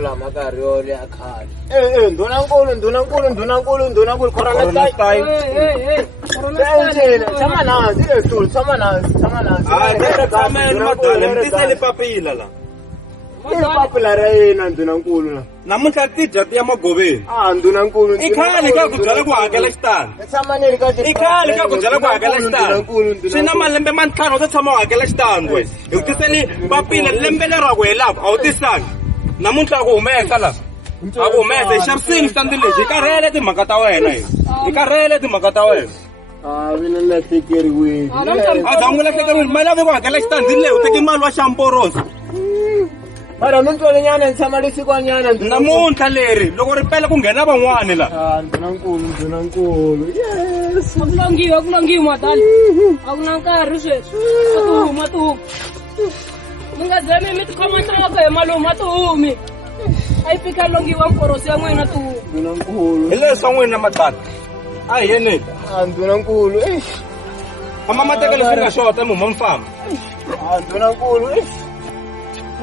kula makaryo le akhali ndunankulu corona style sama nansi le stool sama nansi mtisele papila la papila ra yena ndunankulu la namuntlha tidya ti ya magoveni ndunankulu i khale ka ku byala ku hakela xitalo i khale ka ku byala ku hakela xitalo swi na malembe mantlhanu swo tshama u hakela xitalo we hi ku tiseli papila lembe lero ku helaka a wu tisangi namuntlha ku humesa la a ku humesa hi xavisini xitandi lexi hi karhele timhaka ta wena hi karhele timhaka ta wena mina lahlekeriwile a zangu lahlekeriwile mali lave ku hakela xitandi leyi u teki mali wa xamporosi mara mintwele nyana ni tshama lesikwanyana namuntlha leri loko ri pele ku nghena van'wani la ndunankulu yes akulongiwe madali a ku na nkarhi sweswi matuhuma mi nga zemi mi tikhoma nhloko hi malumu matuhumi a yi fika longiwa mporosi ya n'wina ndunankulu hi leswi swa n'wina madala a hi yeneni ndunankulu ama mateka leswi nga xota muma mfamba ndunankulu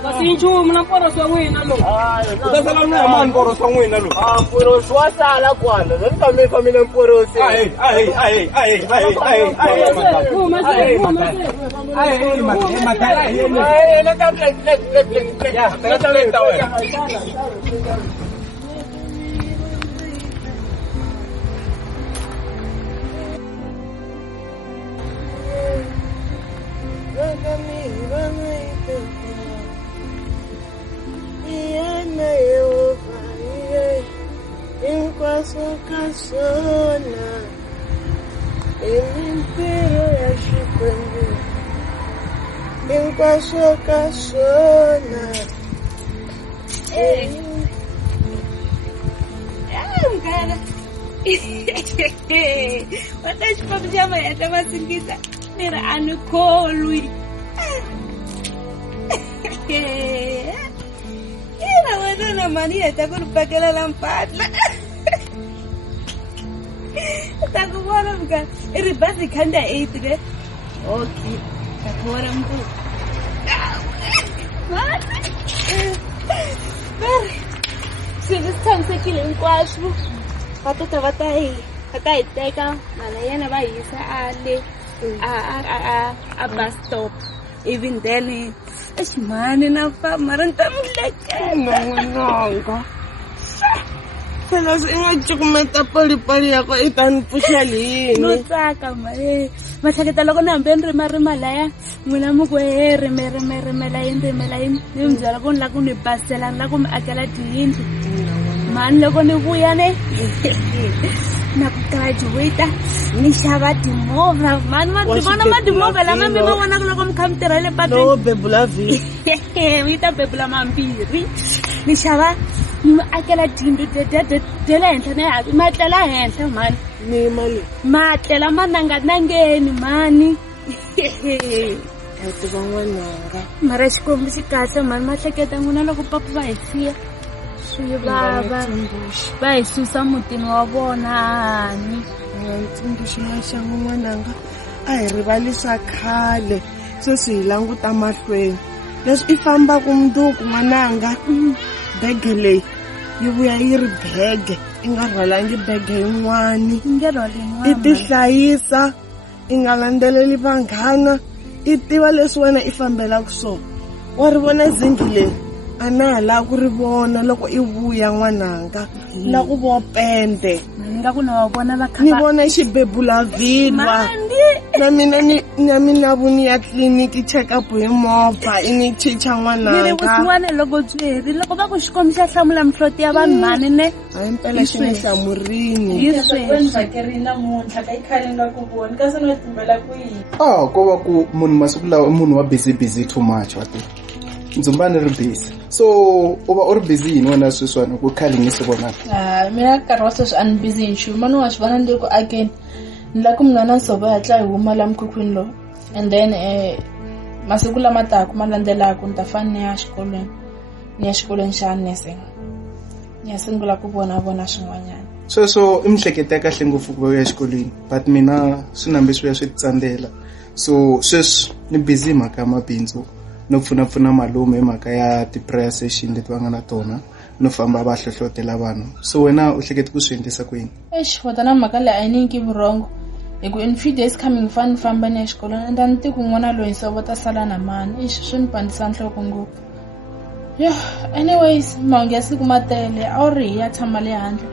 kasi nchumu na mporosi wa n'wina lowu u ta sala na mani mporosi wa n'wina lowu mporosi wa sala kwala ni famile famile mporosi Casona, el imperio ya chupando, en paso casona, cara, watch from Jama at the Masingita, Mira Anukolui. Era una manía, te acuerdas para que la lampada. Takubona mka iribasi khanda 8 ke okay takubona mntu sivisikhamisekile hinkwaswo va tota va ta hi teka mala yena va yisa ale a bus stop even then eximani na fa mara ni ta n'wananga Phela singachukumeta pali yako i ta ni pfuxa lini no tsaka mali mahlaketa loko ni hambe ni rima laya n'wina mi ku rimela yini ni mi byala ku ni la ku ni basela ni la ku mi akela tiyindlu mani loko ni vuya ne na ku graduate ni xava timovha mani ma vona timovha lama mi ma vonaka loko mi kha mi tirha le patwini no bebula vhiki mi ta bebula mambirhi ni xava ni akela tiyindlu de le henhla na yaki ma tlela henhla mani ni mali ma tlela mananganangeni mani a tiva n'wananga mara xikwembu xi kahle mani ma hleketa n'wina loko papa va hi siya swi vava va hi susa mutini wa vona hani tsundzuxi na xangu n'wananga a hi rivali swa khale sweswi hi languta mahlweni leswi i fambaku mundzuku n'wananga bege leyi yi vuya yi ri bege i nga rhwalangi bege yin'wani i tihlayisa i nga landzeleli vanghana i tiva leswi wena i fambelaka swona wa ri vona zingi leyi a na ha lava ku ri vona loko i vuya n'wananga la ku vo pende nga ku na wa vona va ni vona xibebula vhilwa na mina vuni ya tliliniki check up hi movha i ni chicha n'wananga swin'wana loko byi heri loko va ku xikombi xa hlamula mihloti ya vanhu mani ne hayi mpela xi ni hlamurini hi sweswi namuntlha ka yi khale nga ku voni kasi no timbela ku yini ko va ku munhu masiku lawa munhu wa busy too much wa tiva ndzumba ri busy so u va u ri busy yini wena sweswiwani ku khale ngi swi vonaka mina nkarhi wa sweswi a ni busy hi nchumu mani wa swi vona ni le ku akeni ni la ku mina na nsovo hatla hi huma la mukhukhwini lowu and then masiku lama taka ma landzelaka ni ta fane ni ya xikolweni xa nursing ni ya sungula ku vona swin'wanyana sweswo i mihleketa ya kahle ngopfu ku va u ya xikolweni but mina swi nambe swi ya swi tsandzela so sweswi ni busy hi mhaka ya mabindzu no pfunapfuna malume hi mhaka ya ti-prayer session leti va nga na tona no famba va hlohlotela vanhu. So wena u hleketa ku swi endlisa ku yini? Whatana mhaka leyi a yi ni nyikivi wrong. Hikuva in few days coming famba ni ya xikolweni and ni tiku n'wana loyi nsovo ta sala na mani. Swi ni pandisa nhloko ngopfu. Anyways, mahungu ya siku ma tele a wu ri hi ya tshama le handle.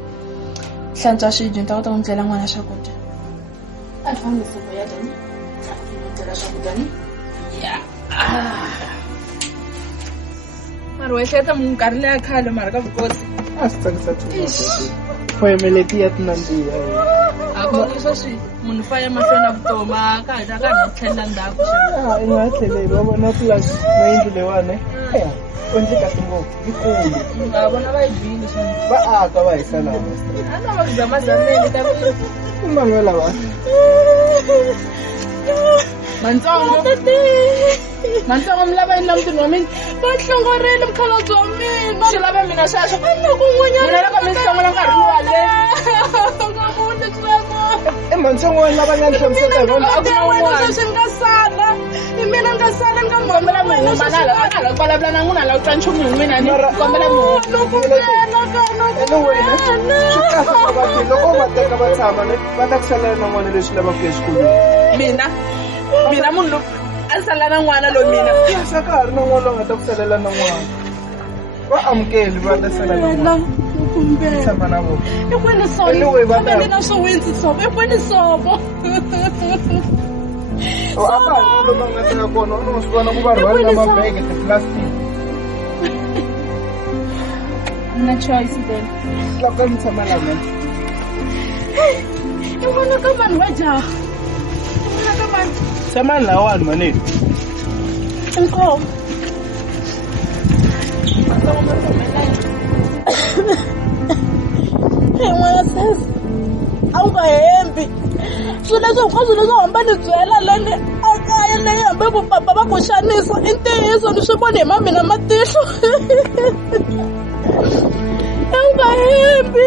Hlantswa swibye ni ta kota ku ndlela n'wana swakudya. A fambi siku ya dani. Ndlela swakudya ni. Mara wehleta munkarhi leya khale mara ka vukosi. A swi tsakisa tu. Khoyemeleti ya tinandziha. A ko sweswi munhu faya mahlweni a vutomi ka ha no tlhelela ndzhaku xana. I nga tlheleli va vona plus na yindlu leyiwani. Onde ka ngopfu ikulu. A vona va yi bini swona. Va aka va hisa laha. A na va zamazameli ka mangwe lava. Mantsongo mi lava yini la mutini wa mina va hlongorile mukhalabye wa mina swi lava mina sweswo mina lava mi hlongola nkarhi luwa le mantsongo wena lava nga ni hlamusela hi vona a ku na wena sweswi nga sala i mina nga sala ni nga kombela muhumanala va nga ha vulavula na n'wina la u twa nchumu hi n'wina ni kombela wena swi kahle va loko va teka va tshama va ta ku salela na n'wana leswi lavaka exikolweni mina munhu a sala na n'wana loyi mina sa ka ha ri na n'wana loyi nga ta ku salela na n'wana va amukeli va ta sala na n'wana tshama na vona ikwini sobo kambe na swin'winzi sobo ikwini sobo a ka ha ri loko nga teka kona no swi vona ku va rhwala na mabege tiplastic na choice then loko mi tshama la mina i vona ka vanhu va jaha tshama lawani maneni inkomo n'wana sesi a wu nga hembi swilo leswi hinkwaswo leswi hamba ni byela lani a kaya leyi hambi ku papa va ku xanisa i ntiyiso ni swi voni hi mamina matihlo a wu nga hembi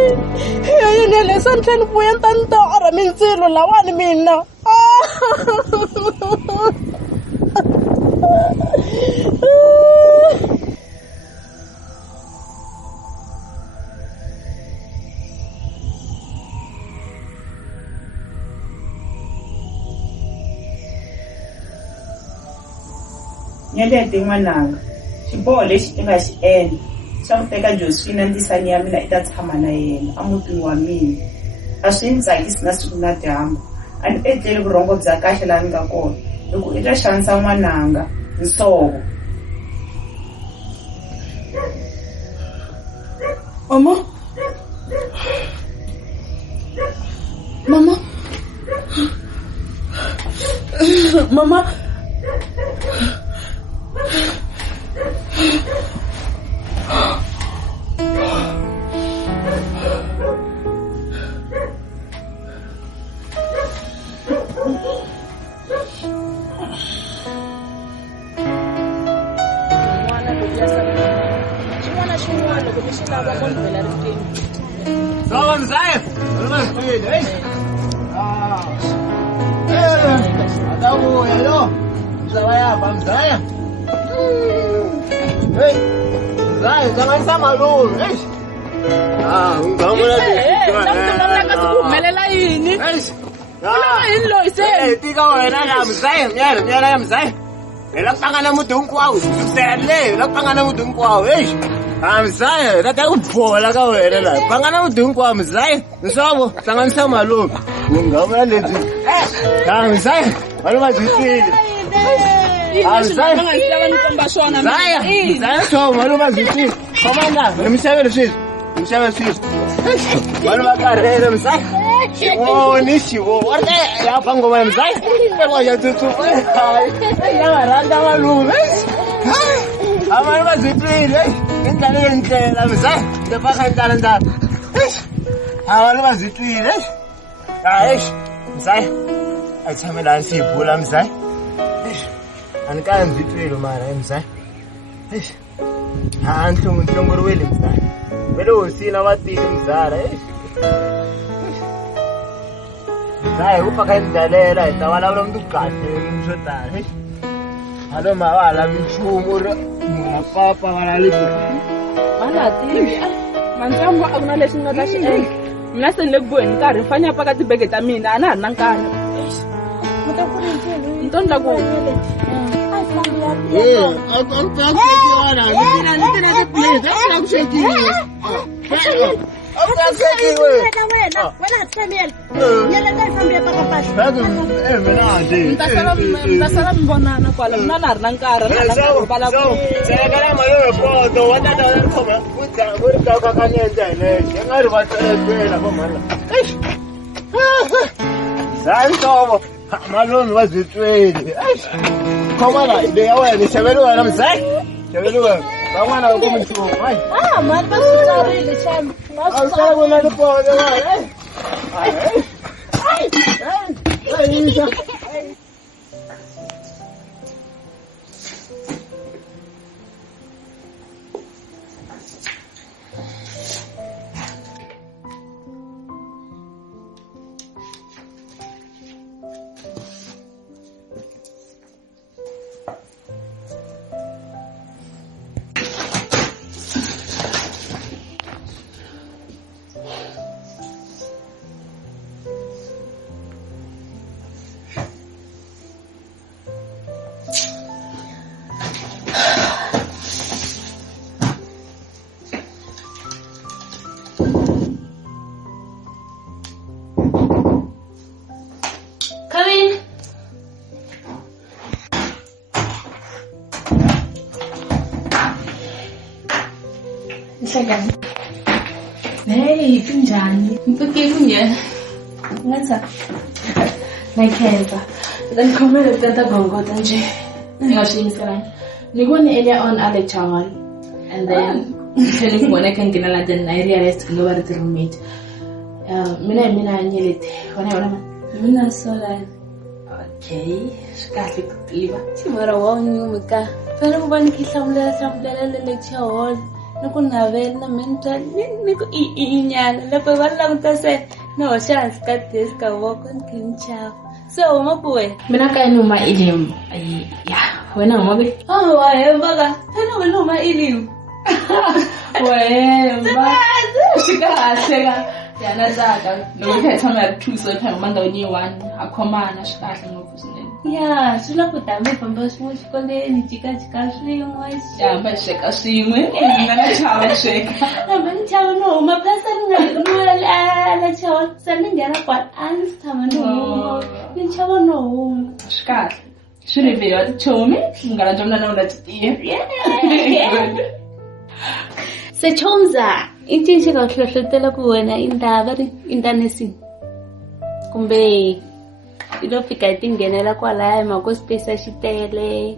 yini leswi a ni tlhela ni vuya ni ta ni ta orha mindzilo lawani mina Nyeleti n'wananga xiboho lexi i nga xi endla xa ku teka Josephine ndzisani ya mina i ta tshama na yena a mutini wa mina a swi ni tsakisi na siku na dyambu a ni etleli vurhongo bya kahle laha ni nga kona loko i ta xanisa n'wananga Nsovo. Mama Mzaya, that I would fall like a way. Pangana doing qua Mzaya, the Sabo, Sangan Samalo. Mungama legend. Mzaya, what am I doing? Mzaya, so what am I doing? Come on now, let me say what it is. What am I got here, Mzaya? Oh, Nishi, what the hell? Pango Mzaya? I want you to I'm almost between, in the end, I'm saying, the fucking calendar. I'm almost between, I tell me that I see Bull, I'm saying, and can't between my name, say. And to Williams, but we'll see now what things are, I hope I can tell you that I want to cut him. Hello, my love, you papa, I tivi. Mantsongo a ku na leswi nga ta xi endla. Mina se ni le ku boheni nkarhi fanya paka tibege ta mina a na ha ri na nkarhi. Ntonda ku Mtasala mbonana kwala mina na ha ri na nkarhi Maloni wazitweni. Khoma la ideya wena xaveliwa na mzai. Xaveliwa. Van'wana va kuma nchumu. mani va swi tsarile chama. A swi vona ni pone wena. Hey, kunjani? Mpike kunye. Ngaza. Nakhenza. Then khomela tata gongota nje. Ngashiyisela. Ngibone earlier on a lecture hall. And then ngibone kangena la then I realized ngoba ri roommate. Mina nyelete. Wona. Mina sola. Okay. Shikahle kuliva. Chimara wangu muka. Fana kubani kishamla le lecture hall. Naku navel na mental niku inyana lepo wala kutase no chance ka test ka wokon kincha so mapuwe mina ka numa ilim ay ya wena mabe wa baga tana wala ma ilim wa shikahle yana zaka nokuthetha ma 2 so time manga wenye 1 akhomana shikahle ngofusini ya sula kutame pamba sikoleni chika swin'we ya ba sheka swin'we ngana chava sheka Chao no, ma plaza no la chao sani ngara kwa anstama no. Ni chao no. Shikahle. Shuri vero chome ngara jomna na unatiye. Se chomza intinshi ka hlohlotela ku wena indaba ri internesi. Kumbe ilo fika itingenela kwala mako space xitele.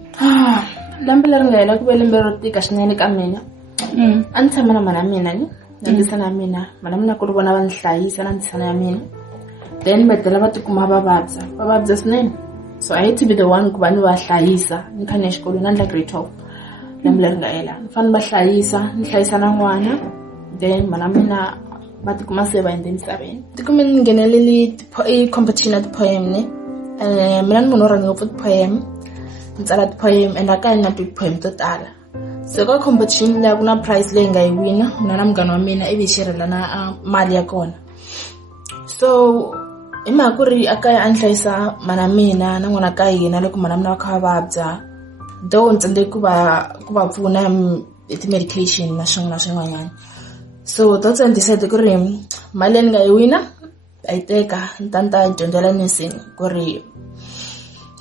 Lambe leri nga hela ku ve lembe ro tika swinene ka mina. A ni tshama na mana mina ni ndzisana ya mina mana mina ku ri vona va ni hlayisa na ndzisana ya mina then medela va tikuma va vabya swinene so I had to be the one ku va ni va hlayisa ni khane exikolweni na ndla grade 12 lembe leri nga hela ni fanele va ni hlayisa na n'wana then mana mina va tikuma se va endle misaveni tikuma ni ngheneleli competition ya ti-poem ni mina ni munhu wo rhandza ngopfu ti-poem ni tsala ti-poem and akaya ni na ti-poem to tala. So ka competition la kuna prize leyi nga yi wina mina na mugana wa mina ivi xirhelana mali ya kona. So hi mhaka ku ri akaya a ni hlayisa mana mina na n'wana ka hina loko mana mina va kha va vabya though ni tsandzeki ku va pfuna hi ti-medication na swin'wanyana. So that's when I decided ku ri mali leyi ni nga yi wina a yi teka ni ta dyondzela nursing ku ri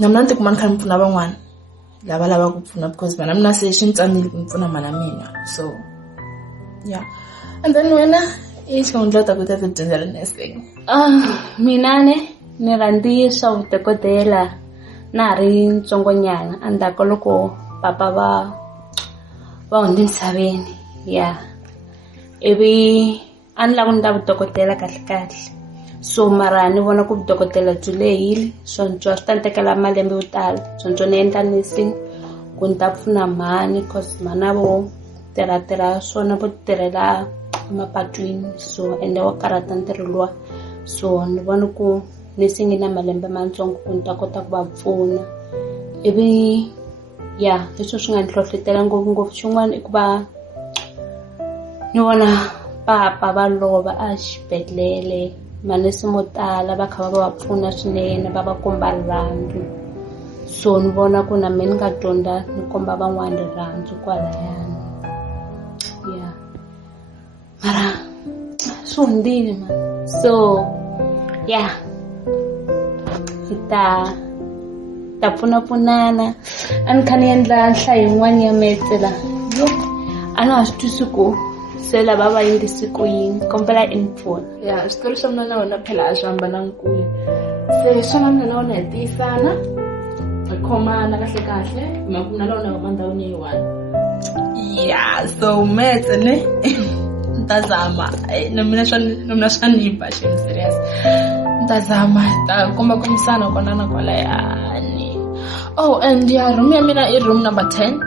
na mina ni tikuma ni kha ni pfuna van'wana lava ku pfuna because mana mina se swi tsandzile ku pfuna mana mina so yeah and then wena xikondlo ta ku ta dyondzela nursing mina ni rhandzi swa vudokodela na ha ri ntsongonyana andaka loko papa va hundze misaveni ya ivi a ni lava ku ndla vudokodela kahle so mara ni vona ku vudokodela byi lehile swontswa swi ta ni tekela malembe yo tala swontswa ni endla nursing ku ni ta pfuna mhani cause mana vo tirha swona vo tirhela emapatwini so ende wa karata ntirho luwa so ni vona ku nursing yi na malembe mantsongo ku ni ta kota ku va pfuna ivi ya leswi swi nga ni hlohlotela ngopfungopfu xin'wana i ku va ni vona papa va lova a xibedhlele manese mo tala va kha va pfuna swinene va komba rirhandzu so ni vona ku na mina nga dyondza ni komba van'wana rirhandzu kwalayani ya mara swo hundile man so ya ta pfunapfunana a ni kha ni endla nhlayo yin'wana ya metsela yo a na swi twisi ku se lava va yingisi ku yini kombela info ya switori swa mina na wena phela a swi hambana kule se swona mina na wena hi tiyisana hi khomana kahle maku na lona va ndhawini yiwani ya so metsele ntazama na mina swa niba shem serious ntazama ta komba komisana kona na kwalayani oh and ya room ya mina i room number 10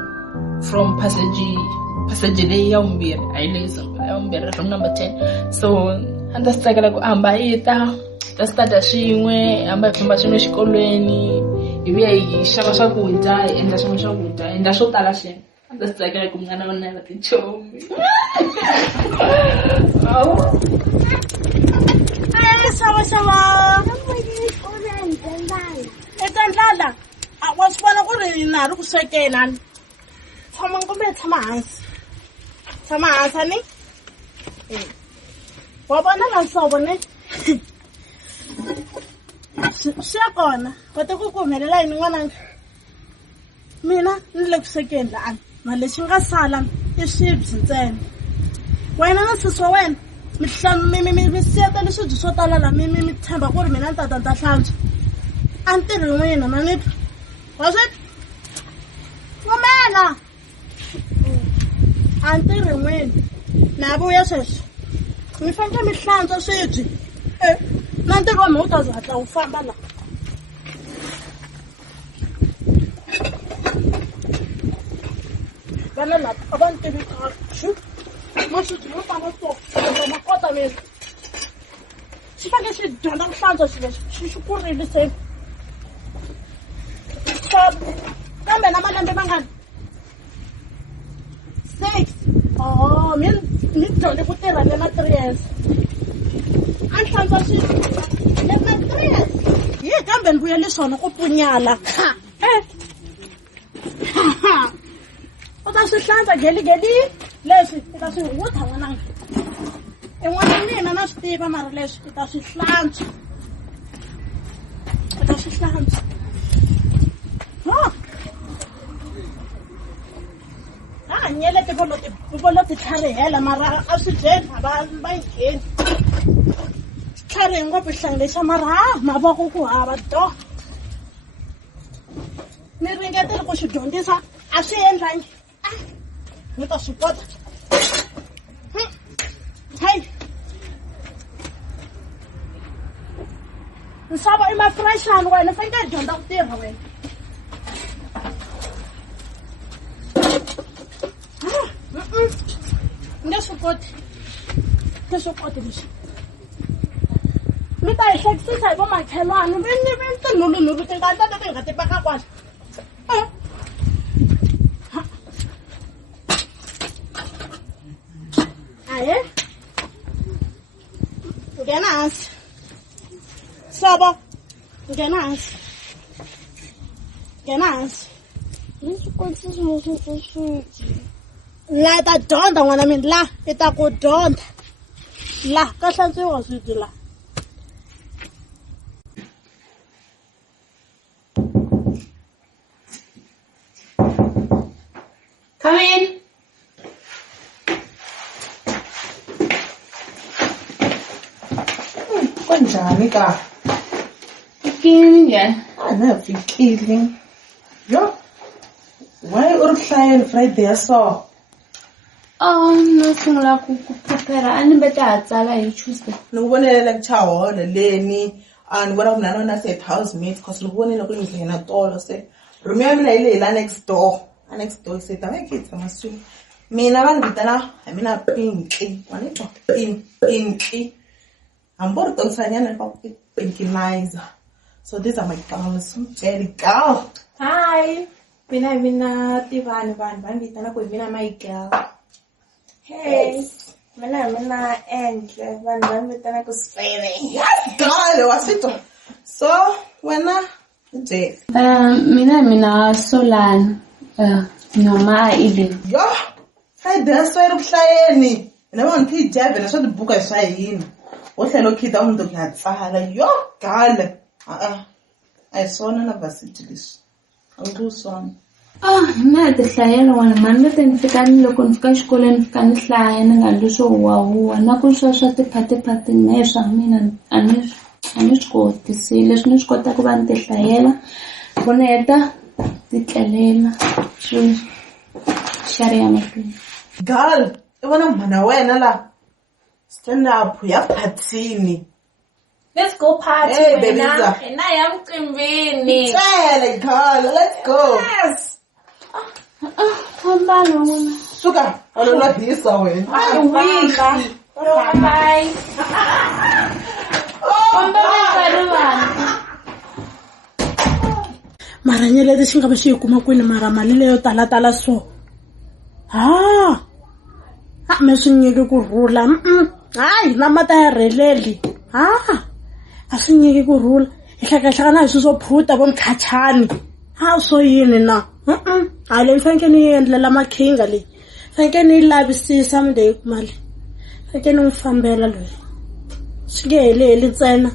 from passage leyi ya umbirhi ayilezo ya umbirhi room number 10 so anda sitsakela ku hamba ta study swin'we hamba hi famba swin'we xikolweni hi vuya hi xava swakudya hi endla swin'we swakudya hi endla swo tala swin'we anda sitsakela ku mngana wa mina tichomi awu Sawa. Eka ndlala. Wa swi vona ku ri na ri ku swekela. Tshama ngombe tshama hansi. Tshama hansi ni. Wa vona la nsovo ne. Swi kona. Kote ku humelela yini n'wananga. Mina ni le ku swekeni lani. Ma lexi nga sala i swibyi ntsena. Wena na sisi wa wena. Mi siyeta leswi byi swo tala la mi tshemba ku ri mina ni ta hlantswa a ni tirhi n'wina manitwa wa swi pfumela a ni tirhi n'wina na vuya sweswo mi fanele mi hlantswa swibyi na ntirho wa mina wu ta za hatla wu famba la vana lava a va ni tivi kahle maswiti mo tala so ma kota mina xi fanele xi dyondza ku hlantswa swilo xi kurile se kambe na malembe mangani 6 mi dyondze ku tirha le ma 3 years a ni hlantswa swilo le ma 3 years hi kambe ni vuyele swona ku punyala u ta swi hlantswa geligeli leswi i ta swi hungutha n'wananga en'wana mina na swi tiva mara leswi i ta swi hlantswa nyele tivolo ti tlharihela mara a swi byeli va yi ngheni tlharihi ngopfu hlangilexa mara mavoko ku hava do ni ringetile ku swi dyondzisa a swi endlangi ni ta swi kota hayi nsava i mafreshani wena fanele dyondza ku tirha wena nge swi koti leswi mi ta hi hlekisisa hi vamakhelwani vi tinhulunhulu tingata leti nga ti paka kwala aye nghena hansi Sobo nghena hansi la ta dyondza n'wana mina la i ta ku dyondza la ka hlantswiwa swibyi la Come in. Kunjani ka? Fikile njhani? Na fikile. Yo. Why u ri hlayeni Friday ya so? No sungula ku prepare a ni beta ha tsala hi Tuesday. Ni vonele lecture hall leni a ni vona ku na nona set housemate because ni vonele ku ni na tolo se room ya mina ile la next door. Next door se ta ngekitsa masu. Mina va ni vitana mina Pinky. Wanito Pinky. Ambor tonsanyana pa Pinky Liza. So these are my girls. Very girl. Hi. Mina tivani vanhu vitana ku mina my girl. Hey. Mina enhle vanhu va vitana ku spele. Gale wasito. So wena nje. Mina Solana. Noma ile. Yo. Hayi dance ebuhlayeni. Noma ngiphijabe leswo tibuka swa yini. Ohlelo khida umuntu kuyatsala. Yo gale. Ayisona na varsity lesi. Awusona. Na tihlayela wena mani leti ni fika ni loko ni fika xikolweni ni fika ni hlaya ni nga leswo huwahuwa na ku swa tiphatiphati mehe swa mina a ni swi koti se leswi ni swi kota ku va ni tihlayela ku ni heta titlelela swi xariya mahlweni. Girl, I vona mhana wena la stand up ya phatsini. Let's go party. Hey baby, na ya mcimbini. Hey girl, let's go. Yes. Hamba wena. Suka, alona hisa wena. Bye. Mara nyeleti xi nga va xi yi kuma kwini mara mali leyo tala so. Me swi nyiki ku rhula. Hayi na mata ya releli. A swi nyiki ku rhula. Hi hlakahlakana hi swi swo phuta vo mkhachani. So yini na. Hayi leyi faneke ni endlela makhinga leyi. Faneke ni lavisisa mde mali. Faneke ni fambela loyi. Swi nge heleli ntsena.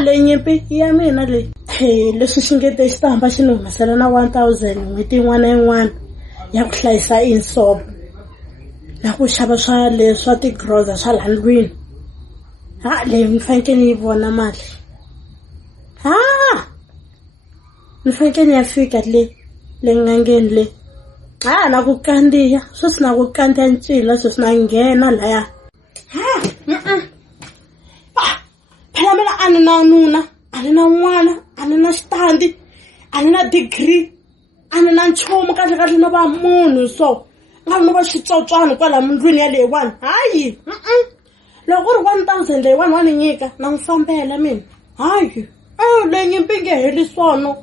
Le nyimpi ya mina leyi. Leswi xi nge te xitamba xi ni humesela na 1000 n'hweti yin'wana na yin'wana ya ku hlayisa insobo na ku xava swa leswa tigroza swa landlwini. Leyi ni faneke ni yi vona mali. Ni faneke ni ya fika le ngangeni le. Na ku kandiya sweswi na ku kandiya ncila sweswi na nghena laya. Phela mina a ni na nuna, a ni na n'wana, a ni na xitandi, a ni na degree, a ni na nchumu kahle no va munhu so nga no va xitsotswana kwala mundlwini ya leyiwani. Hayi loko ri 1000 leyiwani wa ni nyika na n'wi fambela mina. Hayi leyi nyimpi nge heli sono.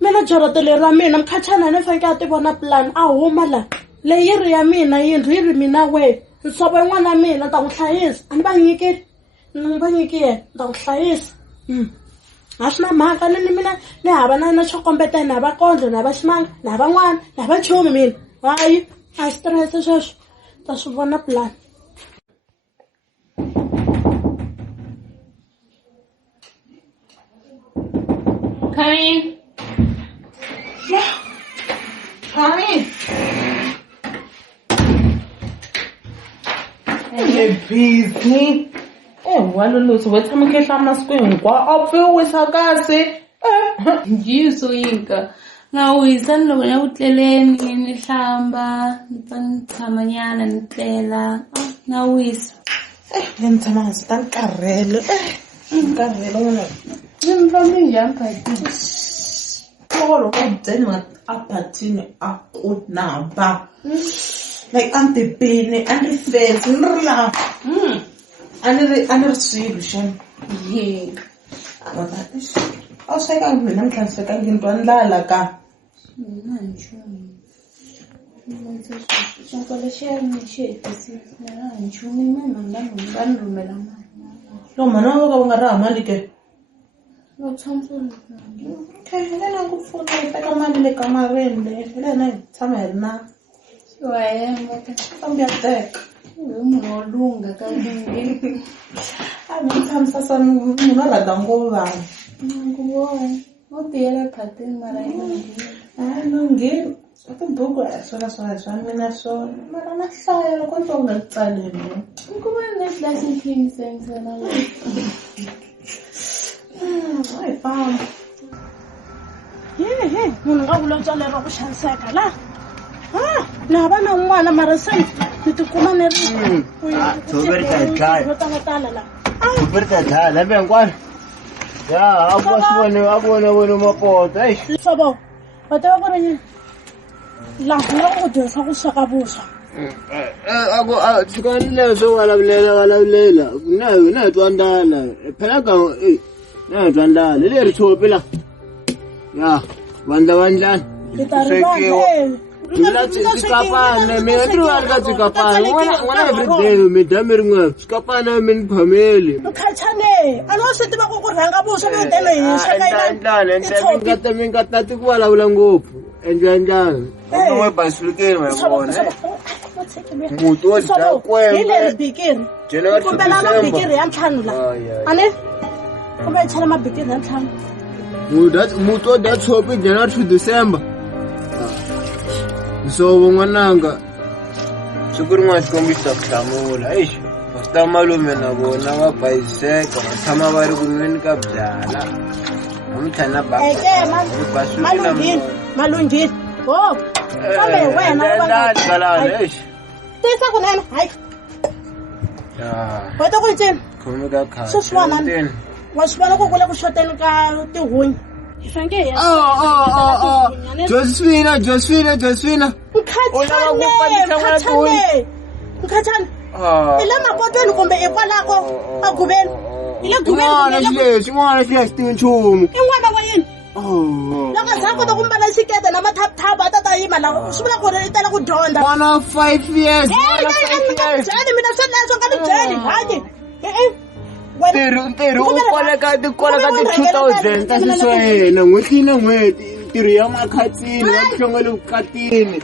Mina jarata leri ra mina mkhachana ni faneke a ti vona plan a huma la leyi ri ya mina yindlu yi ri mina we nsovo yin'wana ya mina ta n'wi hlayisa a ni va nyikeli ni va nyikile ta n'wi hlayisa. A swi na mhaka ni mina ni hava na xokombeta ni hava kondlo ni hava ximanga ni hava n'wana ni hava nchumu mina. Hayi a stress sweswo ta swi vona plan. Come in. Come in. Busy. Waloloso we tshama khehla masiku hinkwawo a pfe u wisa kasi. Yiso yinka. Na wisa ni loko ya ku tleleni ni hlamba ni tshama nyana ni tlela. Na wisa. Ni tshama hansi ta ni karhele. Karhele wena. Ni fambi njhani phatini? Loko byeni a phatini a ku namba. Like I'm the bene and the fence nrla. Ani swilo xana. A swi ka mina ni tlhaniseka ngintwa ndlala ka. Lo mana wa ka u nga ri mali ke. Okay, lena ku pfuna yi teka mali le kamareni le. Lena yi tshama hi ri na. Kambe ya teka. Munhu wo lunga ka lungi. A ni tshamisa sa munhu a rhandza nguva. Nguva. Wo tiyela phatini mara A lungi. Swa tibuku swona swa mina swona. Mara na hlaya loko nto u nga tsaleni. nguva ni tlasi thingisela la. Ai famba. Munhu nga vula tswaleriwa ku xaniseka la. Ni hava na n'wana mara se ni tikuma ni ri. Tshoveri ta dlaya. Tala la. Tshoveri ta dlaya lembe hinkwaro. Ya a vona mapoto. Sobo, wa tiva ku ri laha nga ku dyondzisa ku sweka vuswa. Tshuka ni leswo walavulela. Na hi twa ndlala. Phela ka na hi twa ndlala. Leri tshopi la. Ya, vandla. Ti ta ri Sikapana, me andrew alga sikapana. Wana everyday me damir ngwa. Sikapana min phameli. Mkhatshane, alo se tiba ku rhanga vuswa va tele hi shaka Minga tati ku vulavula ngopfu. Endlanjani. Un'we basulukeni ma vona. Muti wo dya kwembe. Hi leri bikiri. Kumbela mabikiri ya ntlhanu la. Ane? Kumbe chela mabikiri ya ntlhanu. Muti wo dya tshopi January to December. So n'wananga siku rin'wana xikombisa ku hlamula ta malume na vona va bayiseka va tshama va ri ku nweni ka byala amutlhela na malunghini o kambe wena tisa kunene hayi weta ku yini khomi ka khadi sweswiwana wa swi vona ku kule ku xoteni ka tihunyi Josephina. Mkhatshane. Ile mapotweni kumbe hikwalako a guveni. Ile guveni. Xin'wana xi tivi nchumu. I n'wana wa yini? Loko za kota ku mbala xikete na mathaphapha a ta yima laha swi vula ku ri i tala ku dyondza. N'wana 5 years. Byeli mina swi leswo ka ni byeli hayi. Ntirho u koleka ti 2000 ta swiswena n'hweti na n'hweti ntirho ya makhatsini wa kuhlongela vukatini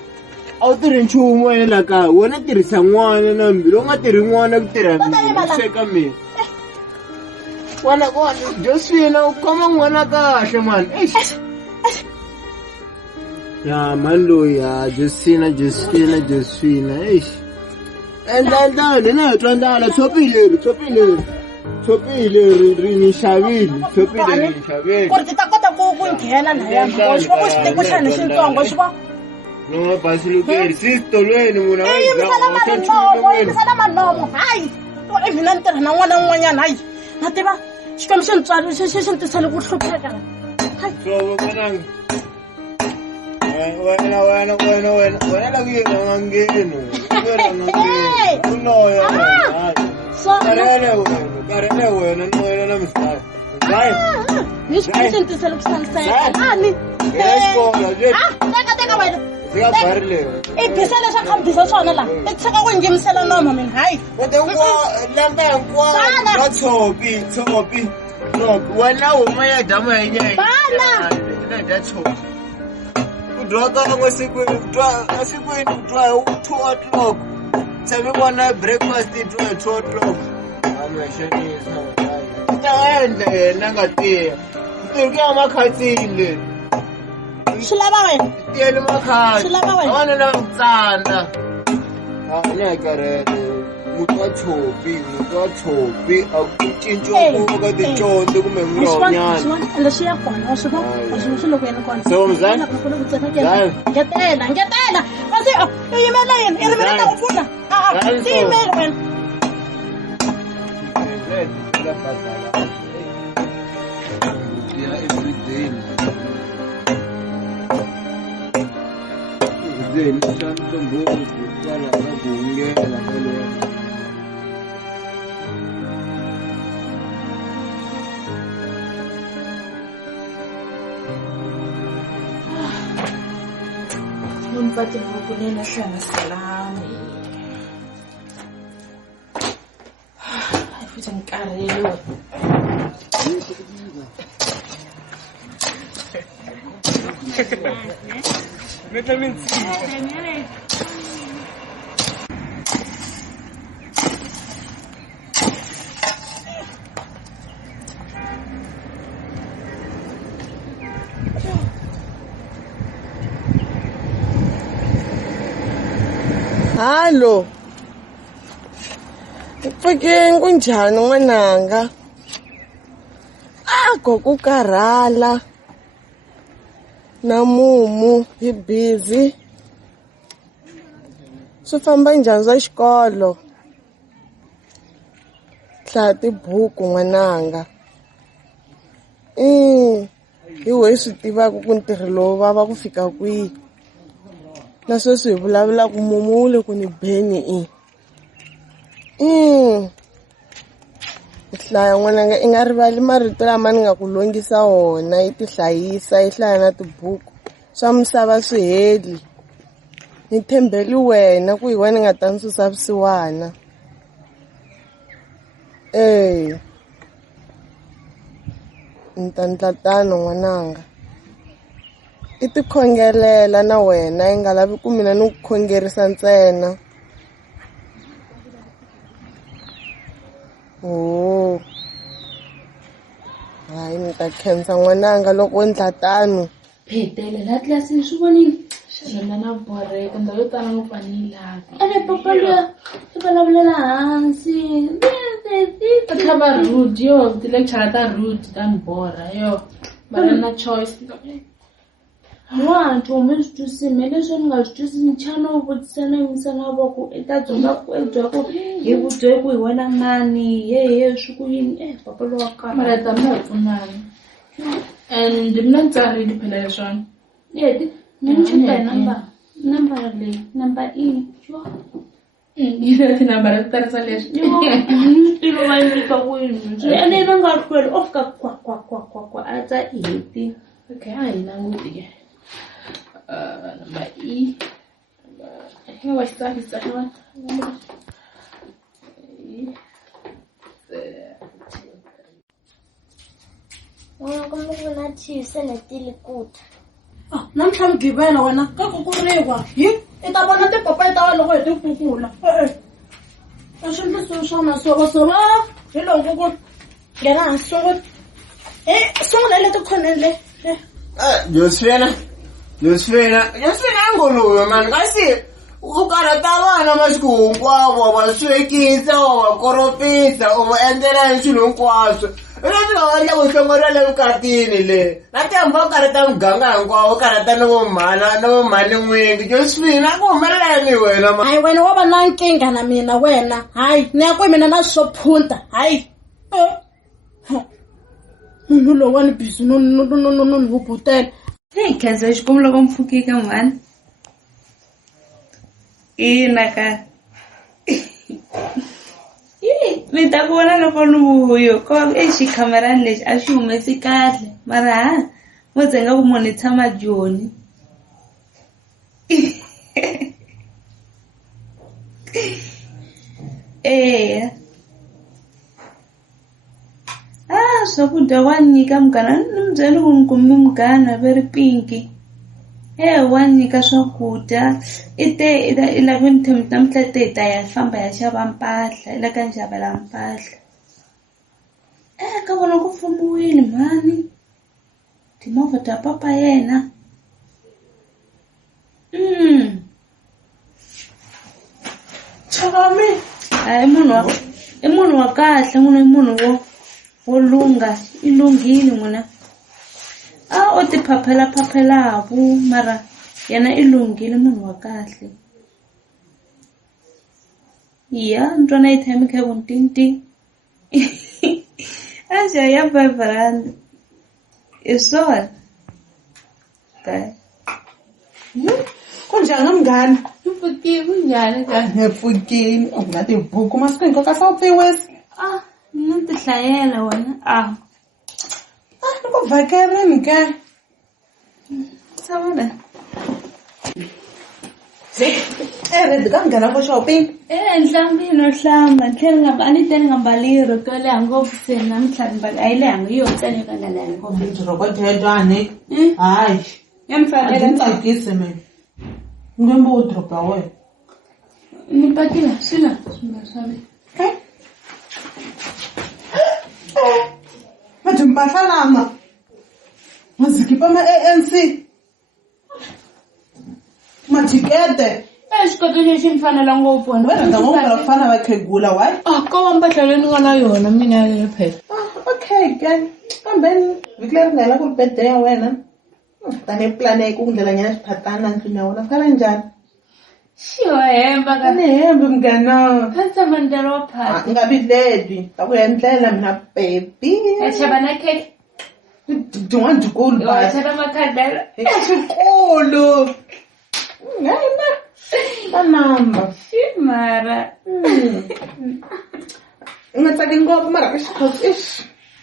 a wu tirhi nchumu wena la kaya wena tirhisa n'wana na mbili u nga tirhi n'wana ku tirha mina sweka mina Josephina u khoma n'wana kahle mani ya mani loyi ya Josephina endla na hi twa ndlala tshopi leri ri ni xavile tshopi leri ni xavile ku ri ti ta kota ku nghena laya swi va ku xiteko xa ni xintsongo swi va no basilukeri sitolweni munhu a yimisela manomo hayi i mina ni tirha na n'wana n'wanyana hayi na tiva xikwembu xi ni tswari xi ni tisele ku hlupheka wena la ku yena ngangeni uloya karele wena ni wena na misava ni xikwembu xi ni tisele ku xaniseka ani teka wena i bisa leswi a kha mi bisa swona laha i tshika ku nyimisela nomo mina hayi lembe hinkwawo ra tshopi wena huma ya damu ya nyenya na dya tshopi ku dya kan'we sikwini u twa hi 2 o'clock tshami vona breakfast i twa hi 2 o'clock amexanisa ta endla yena nga tiya ntirho ku ya makhatsini leri swi lava wena tiyeli makhadi swi lava wena avana na vutsana ni hakarele muti wa tshopi a ku cinciwa ku ka ticonto kumbe muronyana ende swi ya kona wa swi vona swilo swi loko yena kona so mzani ngetela kasi i yimela yini i ri mina ta ku pfuna ti yimeli wena Then tanto mbovu kwala kuongea pale Mpate vukunena hlanga salami futhi ngikarele Hallo. Mpfukeni kunjhani n'wananga? Gogo karhala. Na mumu hi busy. Swi famba njhani swa xikolo? Hlaya tibuku n'wananga. Hi wehe swi tivaka ku ntirho lowu vava ku fika kwihi. Na sweswi hi vulavulaka mumu wu le ku ni beni hlaya n'wananga i nga rivali marito lama ni nga ku longhisa wona i ti hlayisa i hlaya na tibuku swa misava swi heli ni tshembeli wena ku hi wena nga ta ni susa vusiwana. Ni ta ndla tano n'wananga. I tikhongelela na wena i nga lavi ku mina ni ku khongerisa ntsena. Hayi ni ta khensa n'wananga loko u ndla tano. Phetele la tlilasini swi vonile xirhela na boreka ndhawu yo tala ngopfu a ni yi lavi. Ene papa luya swi vulavulela hansi ta tlhava rude yo ti-lecture ta rude ta ni borha yo va ri na choice. N'wana tihomi swi twisini leswi ni nga swi twisini chana u vutisa na yimisa na voko i ta dzonga ku byela ku hi vubyele ku hi wena mani swi ku yini papa lo wa kala mara ta mi pfunana and mina ntsari phela leswona ni chuta number leyi number ina tinambara ti tarisa leswi tilo va nyika ku yini ene na nga hlweli o fika kwa a ta heti okay a hi languti ke number wa xitsakisa na thise netilikuta. Namhlanje mgibela wena ka kukurikwa hi i ta vona tipopayi ta wena loko hi tikukula. A swi endli swa masovosova hi loko ku nghena hansi sungula sungula le tikhonele. Josephina nguluve mani kasi u karata vana masiku hinkwawo wa va swekisa wa va koropisa u va endlela hi swilo hinkwaswo leswi nga endla ku hlongoriwa le vukatini le na tihamba u karata muganga hinkwawo u karata na vo mhani n'wingi Josephina ku humelela yini wena hayi wena wa va na nkingha na mina wena hayi ni ya ku mina na swo phunta hayi munhu lowani bizi no ni vuputela. Khensa xikwembu loko mpfukika mhani ina ka mi ta vona loko ni vuyo ko exikhamerani lexi a xi humesi kahle mara mo dzenga ku munhu i tshama joni swakudya wa nyika mugana ni mi byeli ku ni kumi mugana very pinki wa nyika swakudya i lave ni themi namuntlha te hi ta ya famba ya xava mpahla i la ka ni xavela mpahla ka vona ku fumbiwile mhani timovha ta papa yena Chami i munhu wa kahle n'wina i munhu wo lunga i lunghile n'wina o ti phaphela havu mara yena i lunghile munhu wa kahle ntwana yi tshami kha kuntinti axa ya 5 rand i swona okay kunjani mngani mpfukile kunjani ka ngepfukile u na tibuku masiku hinkwawo ka sawupiwesi ni ti hlayela wena ni ku vhakerini ke savona redi ka nghena ko shopping nhlambini no hlamba tlhela a ni te ni nga mbali roko yo leha ngopfu se namuntlha ni mbali a yi lehangi yo ntsena yo ka nga lehangi ngopfu roko dyedwane hayi ya ni fanele ni tsakise mina ngembe wo dropa wena ni pakila swina swimbalo swa mina Mati mpahla lama mazikipa ma-ANC majikete xikoto lexi ni fanela ngopfu wena ta ngopfu ku fana vakhegula why ko va mpahla leyi ni nga na yona mina ya phela okay ke kambe vhiki leri nga hela ku ri birthday ya wena tani plane ku ndlela nyana xiphatana ndlwini ya wena fana njhani xiwa hemba ka ni hembe mgana kanisa mandela wa phati nga vi ledi ta ku endlela mina baby ya chaba na cake din'wana dikulu wa chaba makadela xikulu ngayina ta namba mara nga tsaki ngopfu mara ka xikhosi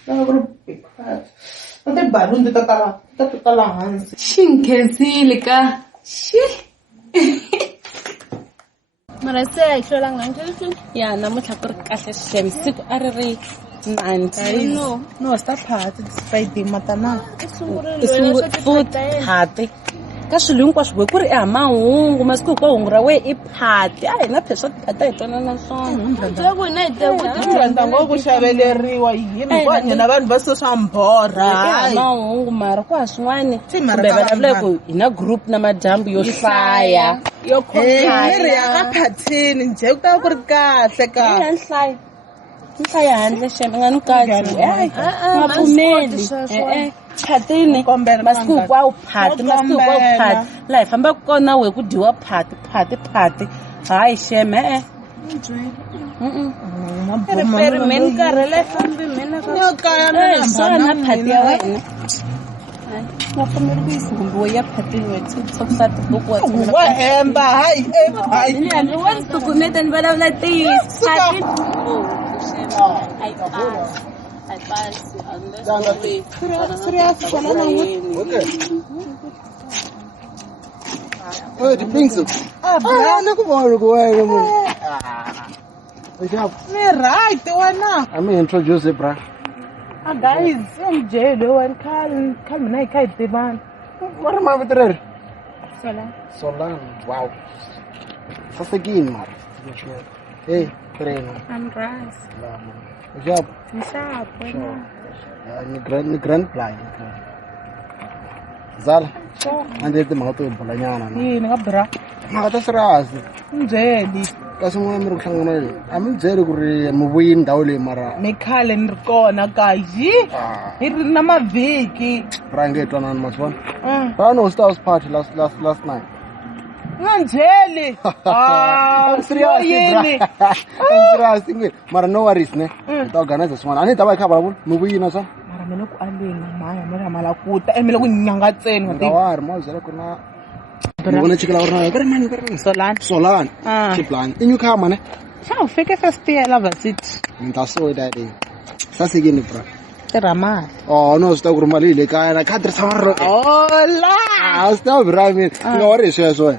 lava ku ri big fat na tibaluni ta tala hansi xi nkhensile ka xi mara se a hlola ngangke ya namuntlha ku ri kahle shem siku a ri ri 19 no stop phati Friday matana phati ka swilo hinkwaswo ku ri mahungu masiku hinkwawo hungu ra we i phati a hi na pheswa phati a hi twanana swona ku na ite ku rhandza ngopfu xaveleriwa yini kwanye na vanhu va se swa mbhorha mahungu mara ku ha swin'wani kumbe vulavula ku hi na group na madyambu yo hlaya yo khomiri ya ka phathini nje ku ta ku ri kahle ka nhlaya handle shem nga ni kahle nga pfumeli phatini masiku hinkwawo phati masiku hinkwawo phati laha hi fambaka kona we ku dyiwa phati hayi sheme peri meni karhele fambi mina ka swona phati ya wena nga pfumeli ku yisingumbiwe ya phati wethu tsokusa tibuku wa hemba hayi ni wa tukumeta ni vulavula tiyisi Oh, the pink soup. Look at right, wana. I'm introduce it, bro. Guys, I'm jail. One come na kai tiban. What am I with there? Solan. Wow. What's again, man? Hey, Preno. I'm Ras. Good job. Sharp. Ni grand plan. Zal. Ande te mga to bolanyana. Yini nga bra. Makata sirasi. Njeli. Kasi mo mi ruhlangana. Ami njeli ku ri mubuyi ndawo le mara. Mekhale ni ri kona guys. Hi ri na mavhiki. Range twanana maswan. Bano stars party last night. Njeli. Seriously. Seriously. Mara no worries ne. Ta organize swona. Ani ta ba khaba bu mubuyi na so. Mara ku alenga maya mara malakuta emile ku nyanga tseni ngati war mo zela kuna bona chikala orna kare mani solan chiplan inyu khama ne sa ufike first year la varsity nta so daddy sase ke ni bra terama no sta ku mali le ka na khadri samar la sta bra mi no wari so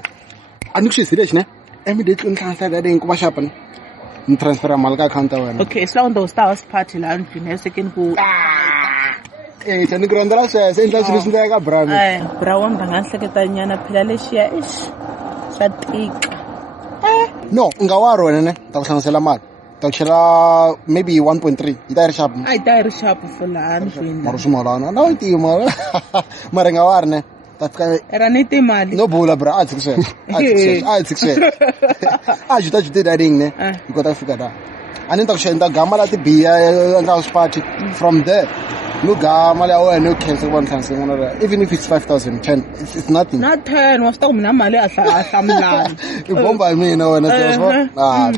ani ku sile ne immediately ntlhansa daddy ku ba shapane ni transfer mal ka account wena okay so ndo stars party la ndine second ku tani kurandala se endla swilo swi ndeka bra mi bra wa mbanga nhleketa nyana phela lexiya swa tika no nga wa rona ne ta ku hlamusela mali ta ku chela maybe 1.3 ita ri sharp ai ta ri sharp fulla ndlwini mara sumalana na uti mara nga wa rona ta fika era ni timali no bula bra a tsikse a juta dading ne ikota fika da ani ta ku shenda gama la ti biya nga house party from there no gama la wena no cancel one cancel even if it's 5,000 10 it's nothing not 10 wafta kumna mali ahlamlana ibomba mina wena so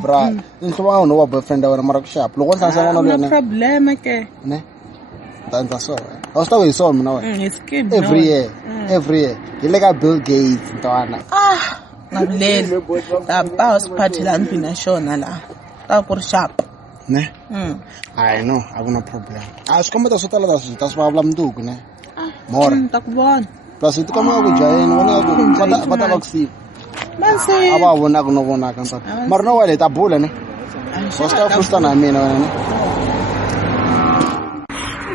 bra inhloba no wa boyfriend wena mara ku sharp loko nhlasa wona lo no problem ke ne tanta so wasta we so mina wena every year ileka Bill Gates ntwana ngabulele ta house party la mpina shona la ta ku sharp ne I know akuna problem asikometa swo tala ta swi vulavula mnduku ne more ta ku vona plus ti kama ku jayeni vona ku va ta ku siva manse ava vona ku no vona ka ntsati mara no wale ta bula ne wasta frusta na mina wena ne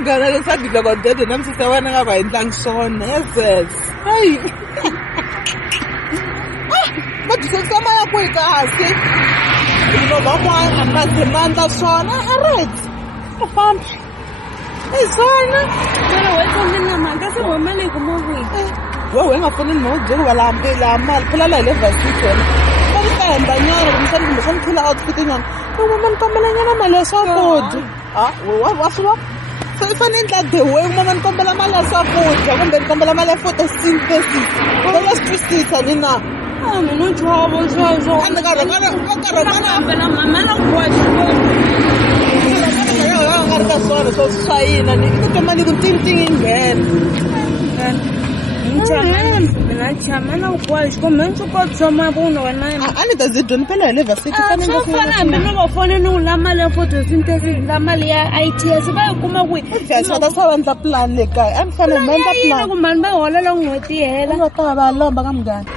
ngana lesadi loko dede na msisa wena nga va endlangi swona yes hayi madisisa maya ku ikasi ino van'wana va zemanda swona alright fambi i swona pero wetongena manga se bomele ku mo bui we nga pfuni no byeli va lambela mali phela la ile varsity wena va ri ta hemba nyana ku misali kumbe swa mphila outfit nyana ku mama ni kombela nyana mali ya swakudya wa swi so fane endla the way mama ni kombela mali ya swakudya kumbe ni kombela mali ya photosynthesis va va swi twisisa ni na no chavo sweswo ambela mama la kuwa nga ri ka swona swo swa yina ni ku twa mali ku tintingi nghena mina chama na kuwa xikombe ni swi kotisa mavunwa wena a ni ta zidoni phela hi le varsity fana hambi no va fone ni la mali ya photosynthesis la mali ya ITS va yi kuma kwihi va ta sava endla plan le kaya a ni fanele ma endla plan ku mani va holela n'hweti hela va ta va lomba ka muganga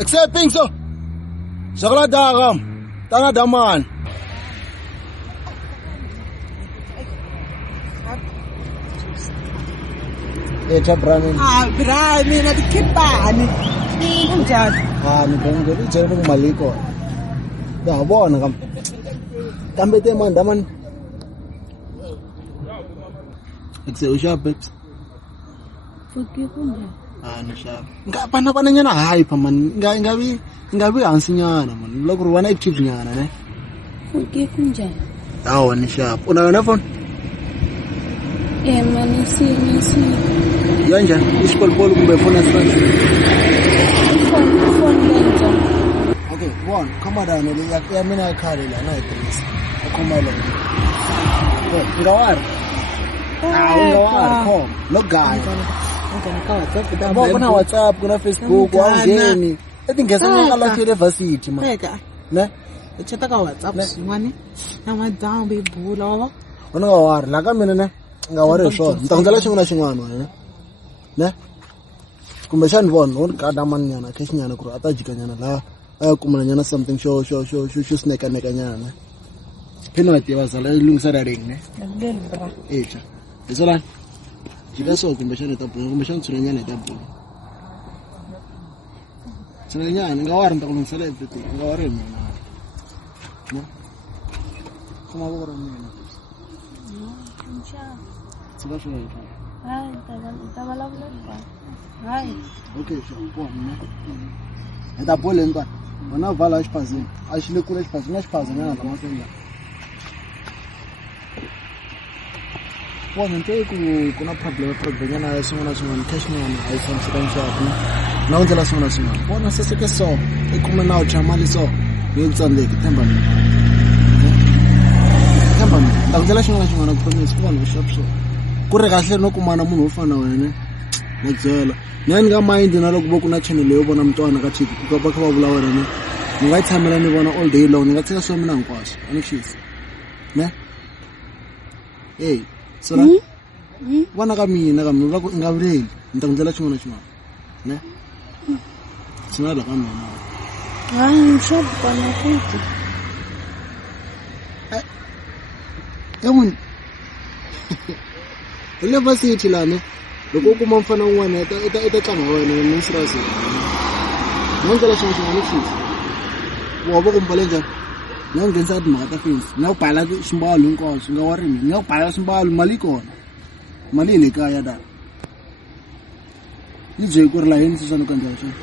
Accept Pingso. Sakala dagam. Tanga daman. Brahmin. Brahmin, at kipani. Kunjani? Ni bongo ni jere mo maliko. Da bona kam. Kambe te man daman. Ekse ushabet. Fuki kunja. Ni shab. Ngapana nyana hype man. Ngabi ansinyana man. Lokuru wana active nyana ne. Fuki kunja. Ni shab. Una phone? Nisi. Yanja, isikol polo kumbe phone strand. Phone yanja. Okay, one. Kama dano le ya mina khale la na itrisi. Akhomela. Ngawari. Ngawari kho. Lo guy. Kuna WhatsApp, kuna Facebook, wangeni. Ngesa ngala ke university man. Ne? Echata ka WhatsApp swin'wana na madam bebula. Ona ngawari la ka mina ne. Ngawari sho. Ntandzela xin'wana ne? Kumbe xani vona on ka daman nyana ke xinyana ku ata jika nyana la a kumana nyana something show snack nyana ne. Phino ati bazala ilungisa ring ne. Ngilele bra. Echa. Isola. Jika so kumbe xani ta bula kumbe xani tsuna nyana ta bula. Tsuna nyana ngawari ntakulungisela everything. Ngawari mina. No. Kuma vora mina. Tsaka sho yena. Okay, sure. Eta bole ntwa. Mana vala xipazini. A xi le kule xipazini, na xipazini na masenga. Bona nte kuna problem yana swin'wana cash nyana a yi fambisana xapu. Na undzela swin'wana. Bona se ke so. I kuma na u chamali so. Ni tsandeki themba mina. Themba mina. Ndakudzela xin'wana ku promise ku vona shop. Kuri kahle no kumana munhu wo fana wena ngizela nyani ka mind na loko boku na channel yo bona mntwana ka TV ku ba kha ba vula wena ni nga tshamela ni vona all day long ni nga tsika so mina hinkwaso anixisi ne sura vona ka mina vula ku nga vuleli ni ta ku ndlela xin'wana ne sina la ka mina Shop kona kuti emun ile varsity lana loko kuma mfana un'wana ita tlanga wena ni sirasi ngendlela xin'wana xisi wa va kumbala njhani na nghenisa timhaka ta fence na ku bhala swimbalo hinkwaswo nga warimi nga ku bhala swimbalo mali kona mali hi le kaya dala yi bye ku ri laha yini swisana ku endla xona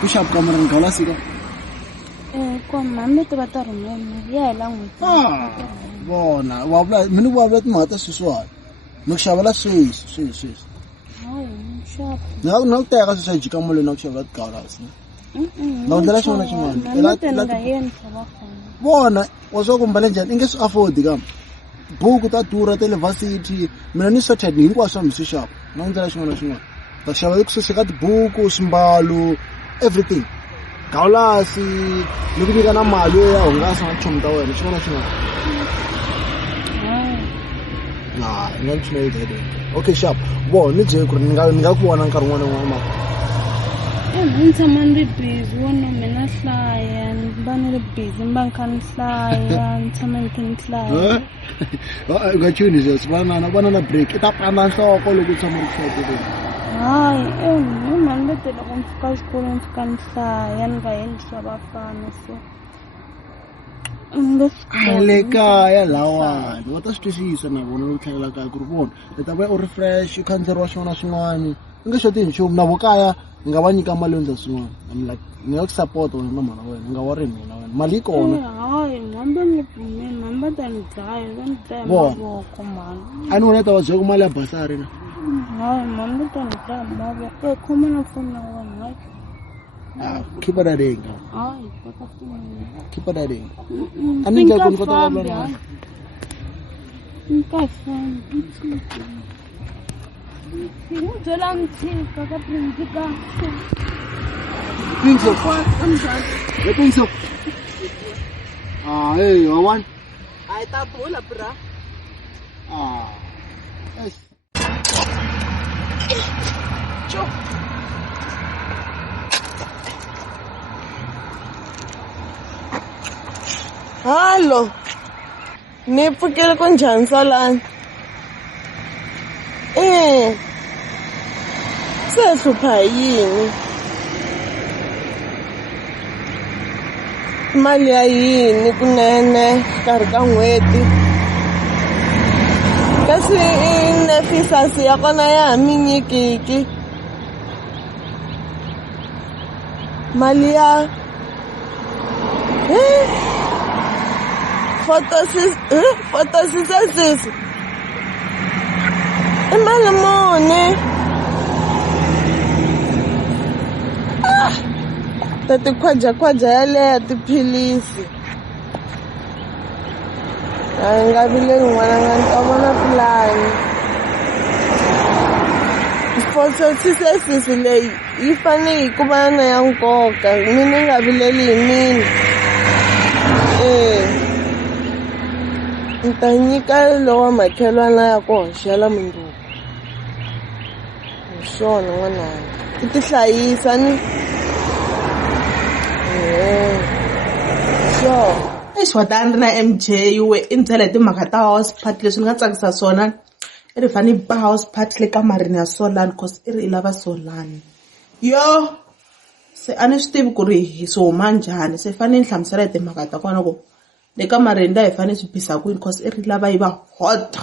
ku xapu kamera ni gawula sika mami ti va ta rhumela ya hela n'hweti bona wa vula mina wa vula timhaka ta sweswiwani ni ku xavela sweswi na ku teka sweswi a jika molweni na ku xavela tigawulasi na ku ndlela xin'wana bona wa swa ku mbale njhani i nge swi afford kambe buku ta durha ta le varsity mina ni sorted hinkwaswo swa mi swi xava na ku ndlela xin'wana ta xava kususi ka tibuku swimbalo everything gawulasi ni ku nyika na mali yo ya hungasa na tichomi ta wena xin'wana na xin'wana nga ni tshuna yi okay sharp bo ni bye ku ri ni nga ku vona nkarhi wun'wana na wun'wana ni tshama ni ri busy wona mina hlaya ni va ni ri busy ni va ni kha ni hlaya ni tshama ni kha ni hlaya u nga chuni sweswo vana na break i ta pana nhloko loko u tshama ri hlaya hayi ni mani leti loko ni fika xikolweni ni fika ni hlaya ni nga endli swa vafana so le kaya lawani va ta swi twisisa na vona loko tlhelela kaya ku ri vona i ta va u refresh u khandzeriwa xin'wana na xin'wana i nge xoti hi nchumu na vo kaya ni nga va nyika mali yo endla swin'wana I'm like ni nga ku support wena na mhana wena ni nga wari mina wena mali yi kona hayi hambi ni pfumeli hambi va ta ni dlaya va ni dlaya mavoko mani a ni vona ta va byela ku mali ya basari na hayi mani va ta ni dlaya mavoko khoma na foni na wena hayi keep it that in hayi keep it that in a ni nge ku ni kota ku vula na Pinso. Hey, Awan. Ay, tapo la bra. Yes. Hallo. Ni pfukile kunjhani Solani? Se hlupha yini? Mali ya yini kunene nkarhi ka n'hweti? Kasi nefisasi ya kona ya ha mi nyikiki. Mali ya photosynthesis. I mali muni? Tati khwaja yaleya tiphilisi. A nga vileli n'wananga ni ta vona pulani. Photosynthesis leyi yi fanele yi kuma na ya nkoka. Mina nga vileli hi mina. Ni ta nyika lowa makhelwana ya ku hoxela mundzuku. Hi swona n'wananga. Ti tihlayisa ni. Sure. Swatani na MJ we i byela hi timhaka ta house party leswi ni nga tsakisa swona i ri fane ba house party le kamarini ya Solani cause i ri i lava Solani. Yo se a ni swi tivi ku ri hi swi huma njhani se fane ni hlamusela hi timhaka ta kona ku le kamarini la hi fane swi bisa kwini cause i ri lava yi va hot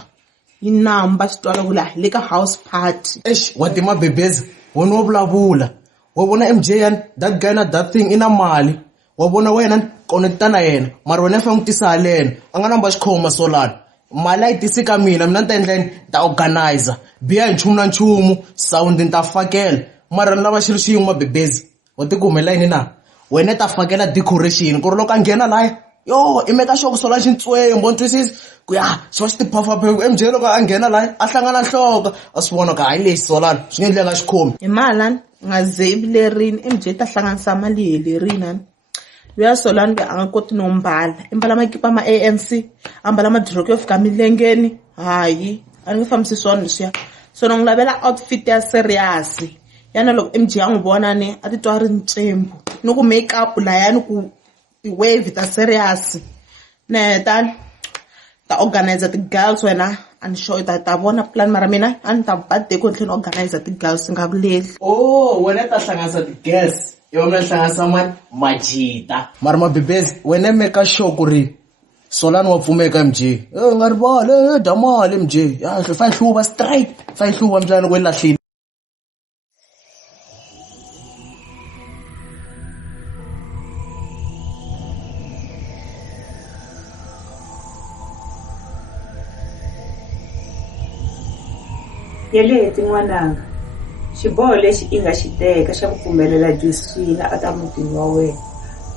yi namba swi twala ku la le ka house party. Wa tima bebezi wena wo vulavula wa vona MJ yani that guy na that thing ina mali wa vona wena connecta na yena mara wena fa ngitisa halena a nga namba xikhoma Solani mali a yi tisi ka mina ta endleni ta organizer biya hi nchumu na nchumu sound ni ta fakela mara ni lava xilo xiyin'we mabebezi wa tikumela yini na wena ta fakela decoration ku ri loko a nghena laya yo i meka sure ku Solani xintswembo ntwisisi ku ya xi va xi tiphafa phepha MJ loko a nghena laya a hlangana nhloko a swi vona ka hayi lexi Solani swi nge endleka xikhomi hi malani nga zebi lerini MJ ta hlanganisa mali helerini luya Solani be a nga koti no mbala i mbala makipa ma ANC a mbala madroko yo fika milengeni hayi a ni nge fambisi swona leswiya so ni n'wi lavela outfit ya serious yana loko MJ a n'wi vona ni a titwa ri ntshembu ni ku make up layani ku ti-wave ta serious ni heta ta organizer ti-girls wena a ni sure ta vona plan mara mina a ni ta birthday ku tlhela organizer ti-girls nga vileli. Wena ta hlanganisa ti-girls yona hlanganisa majita mara mabebezi wena meka sure ku ri Solani wa pfumeka MJ nga rivali damali MJ ya fa hluva straight fa hluva mjani kwela hlini. Yeleti n'wananga xiboho lexi i nga xi teka xa ku pfumelela Josephina a ta mutini wa wena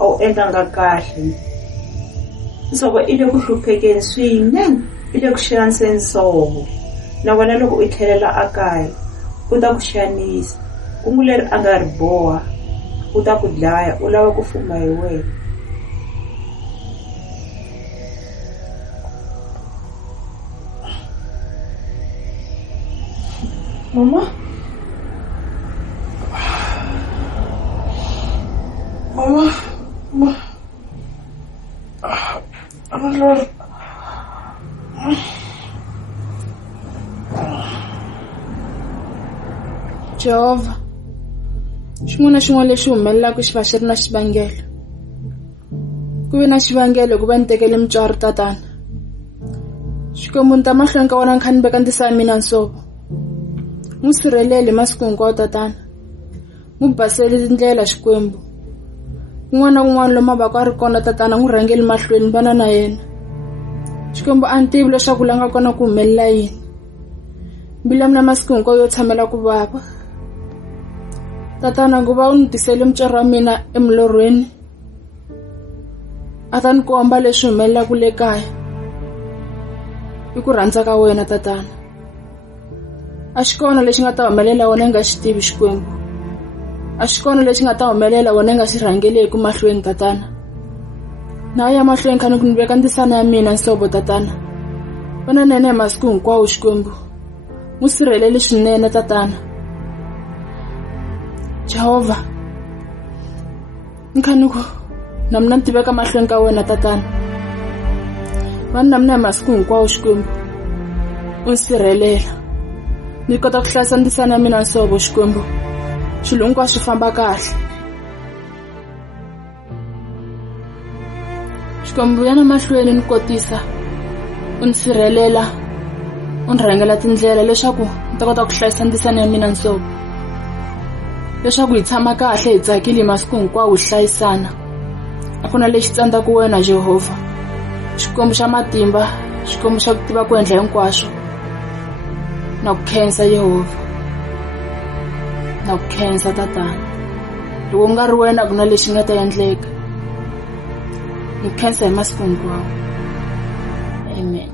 a wu endlanga kahle nsovo i le ku hluphekeni swinene i le ku xaniseni nsovo na wena loko u tlhelela a kaya u ta ku xanisa kungu leri a nga ri boha u ta ku dlaya u lava ku fuma hi wena. Mama? Jehova xin'wana na xin'wana lexi humelelaka xi va xi ri na xivangelo ku ve na xivangelo ku va ni tekele mutswari tatana xikwembu ni ta mahlweni ka wona ni kha ni veka ndisa ya mina nsovo n'wi sirheleli masiku hinkwawo tatana n'wi baseli ndlela xikwembu kun'wana na kun'wana lomu a va ku a ri kona tatana n'wi rhangeli mahlweni vana na yena xikwembu a ni tivi leswaku la nga kona ku humelela yini mbilu ya mina masiku hinkwawo yo tshamela ku vava tatana ku va u ni tisele mutswari wa mina emilorhweni a ta ni komba leswi humelelaka le kaya i ku rhandza ka wena tatana a xi kona lexi nga ta humelela wena nga xi tivi xikwembu a xi kona lexi nga ta humelela wena nga xi rhangeleki mahlweni tatana na ya mahlweni khani ku ni veka ndisana ya mina nsovo tatana vana nene hi masiku hinkwawo xikwembu n'wi sirheleli swinene tatana Jehova nkhani ku na mina ni tiveka mahlweni ka wena tatana va na mina masiku hinkwawo Xikwembu u sirhelela ni kota ku hlayisa ndisana ya mina nsovo Xikwembu swilo hinkwaswo swi famba kahle Xikwembu yana mahlweni ni kotisa u ni sirhelela u ni rhangela tindlela leswaku ni ta kota ku hlayisa ndisana ya mina nsovo leswaku hi tshama kahle hi tsakile masiku hinkwawo hi hlayisana a ku na lexi tsandzaka wena Jehovha Xikwembu xa matimba Xikwembu xa ku tiva ku endla hinkwaswo na ku khensa Yehova na ku khensa tatana loko nga ri wena ku na lexi nga ta endleka ni khensa hi masiku hinkwawo amen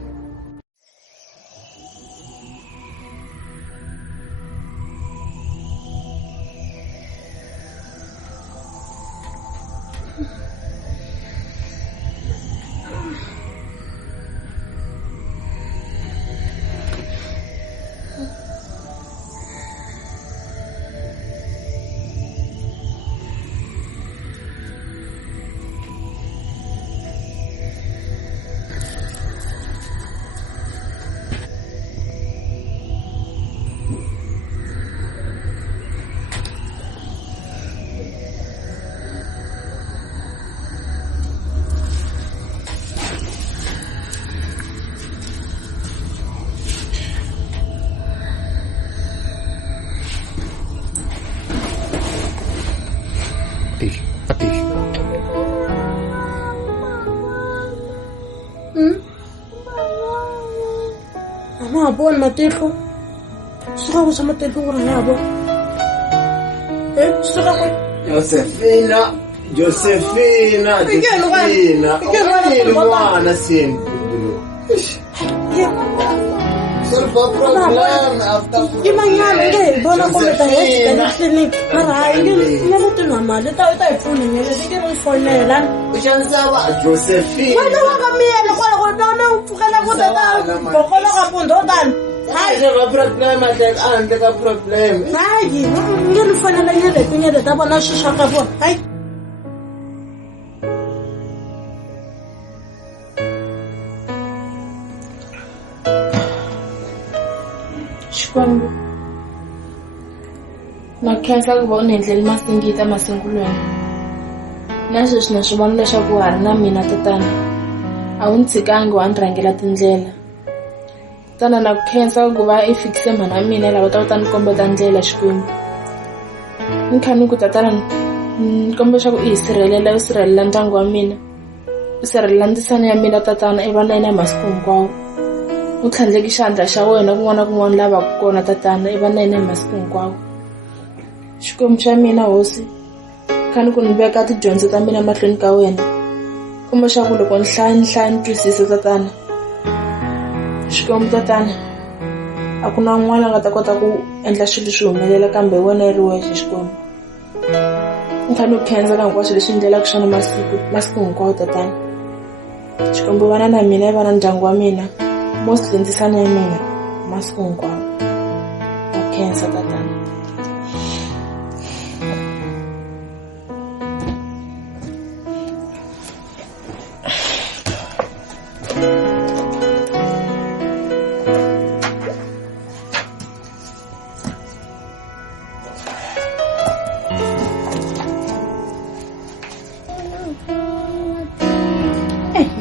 Bon mateko suka go sama teko gore ya bo suka go Josephina mwana simple ke manyana ke bona go meta ya ka clinic mara ke ne mo tena mali ta ifone nyele ke re fonela ushansaba Josephina wena wa ka miyela kwa go dona u pfukela go tata bokolo ga pondo dan hayi ga problem atlek ande ka problem hayi ngene fonela nyele ta bona shisha ka bona hayi Xikwembu na khensa ku va u ni endleli masingita masungulweni na sweswi na swi vona leswaku wa ha ri na mina tatana a wu ni tshikangi wa ni rhangela tindlela tatana na ku khensa ku va i fikise mhana wa mina lava ta ku ta ni kombeta ndlela Xikwembu ni kha ni ku tatana ni kombela leswaku i hi sirhelela u sirhelela ndyangu wa mina u sirhelela ndzisana ya mina tatana i va na yena hi masiku hinkwawo u tlhandleki xandla xa wena kun'wana na kun'wana lava ku kona tatana i va na yena hi masiku hinkwawo Xikwembu xa mina hosi kha ni ku ni veka tidyondzo ta mina mahlweni ka wena kumbe xa ku loko ni hlaya ni twisisa tatana Xikwembu tatana a ku na un'wana a nga ta kota ku endla swilo swi humelela kambe wena i ri wexe Xikwembu ni kha ni ku khensa ka hinkwaswo leswi endlelaka swona masiku hinkwawo tatana Xikwembu vana na mina i va na ndyangu wa mina mostly ndzisana ya mina masiku hinkwawo na khensa tatana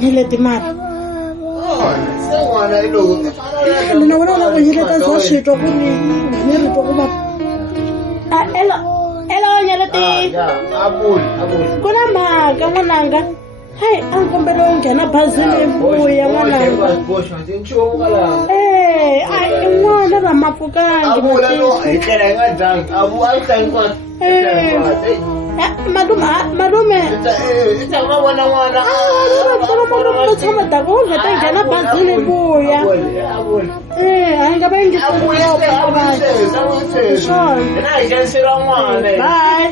nyelete mara nina vona la go nyeleta sa switwa go ne re to go ba ela nyelete kona maka ngwananga hai a kombela o ngena bazini vuya ngwananga ai ngwana ra mapukangi malume tshama tako u nga ta nghena bazini vuya a nga va bye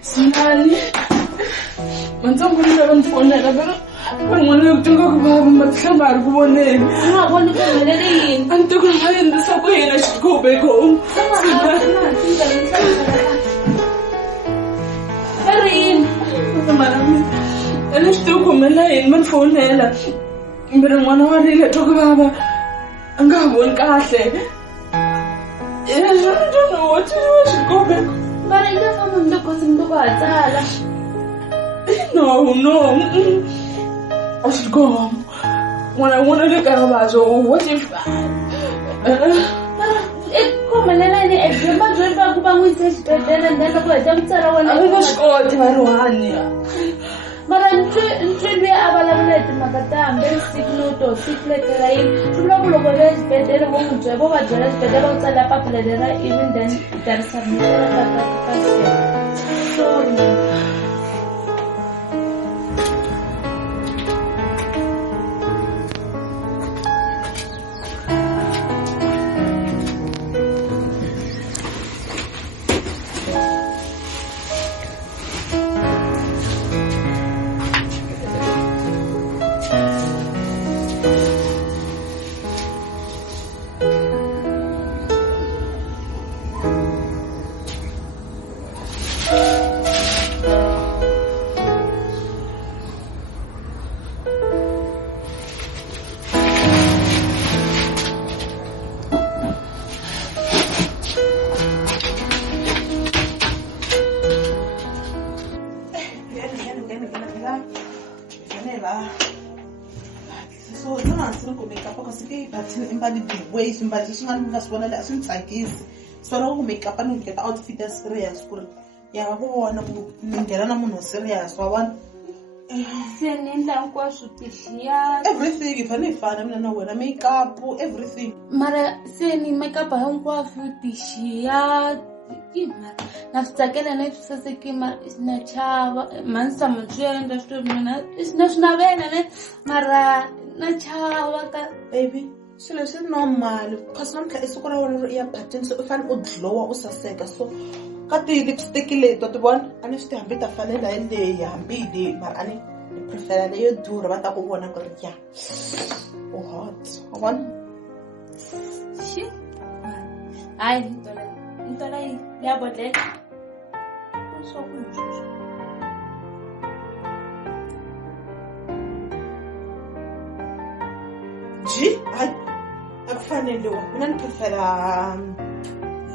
Sinani Mantsongo ni lava ni fonela pero n'wana yo tunga ku vava matihlamba a ri ku voneni nga voni ku humelele yini a ni te ku nga endlisa ku yini xikobeko ri yini mara a ni swi tivi ku humelela yini ma ni fonela Mbere n'wana wa rile twa ku vava a nga ha voni kahle I don't know what to do xikope Mara ina famba mndoko simndoko hatsala no I should go home n'wana le kaya vazo what if Komanelani ebyema byo ba ku va n'wi yisa exibedhlele ndlela ku heta mutsara wena a nga swi koti Mariwani mara ntwi luya a vulavula hi timhaka ta hambi sick note or sick letter ra yini swi vula ku loko va exibedhlele vo n'wi byela vo va byela exibedhlele va tsala papila lera even then ta ri submitela ka sorry Simbali leswi nga swi vona leswi ndzi tsakisi swona ku makeup ni ngeta outfit ya serious ku ri ya va vona ku ni nghena na munhu serious wa vona se ni endla hinkwaswo tixiya everything i fanele i fana mina na wena makeup everything mara se ni makeup hinkwaswo tixiya mara na swi tsakela na swi saseki mara na chava mansama swi endla swi mina na swi navela ne mara na chava ka baby swilo leswi normal because namuntlha I siku ra wena ro ya party so u fanele u glowa u saseka so ka ti-lipstick leti wa ti vona a ni swi ti hambi ta fanela hi leyi hambi leyi mara a ni prefera leyo durha va ta ku vona ku ri ya u hot wa vona hayi ntola ya bodlela so G hayi akufanele wa mina ni prefera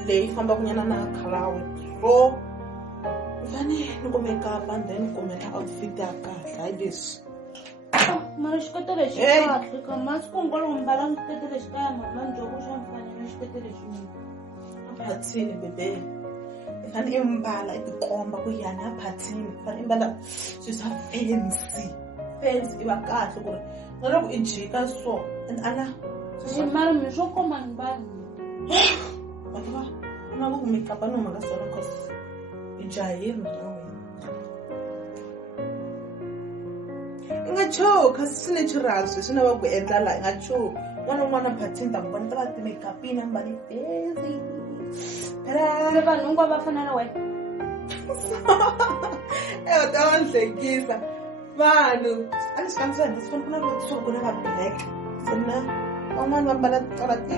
leyi fambaka nyana na khalawe so fane ni ku makeup and then kumela outfit ya kahle hayi leswi mara xikete lexi kahle ka masiku hinkwawo mbala xikete lexi kaya mama njoko swa mfanelo xikete lexi aphathini bebe i fane I mbala I tikomba ku yana aphathini fane I mbala swilo swa fancy I va kahle ku ri na loko I jika so and ana mara mi swo koma ni mbala batho na ku makeup no maka sona cause I jahile na wena nga choka sine chiraswi swi na va ku endla la nga choka n'wana phathini ta vona ta va ti makeup ina mbali fancy le vanhu hinkwavo va fana na wena ta va nhlekisa vanhu a ni swi kanisa hi sifana ku na ku na va black se na van'wana va mbala tsala ti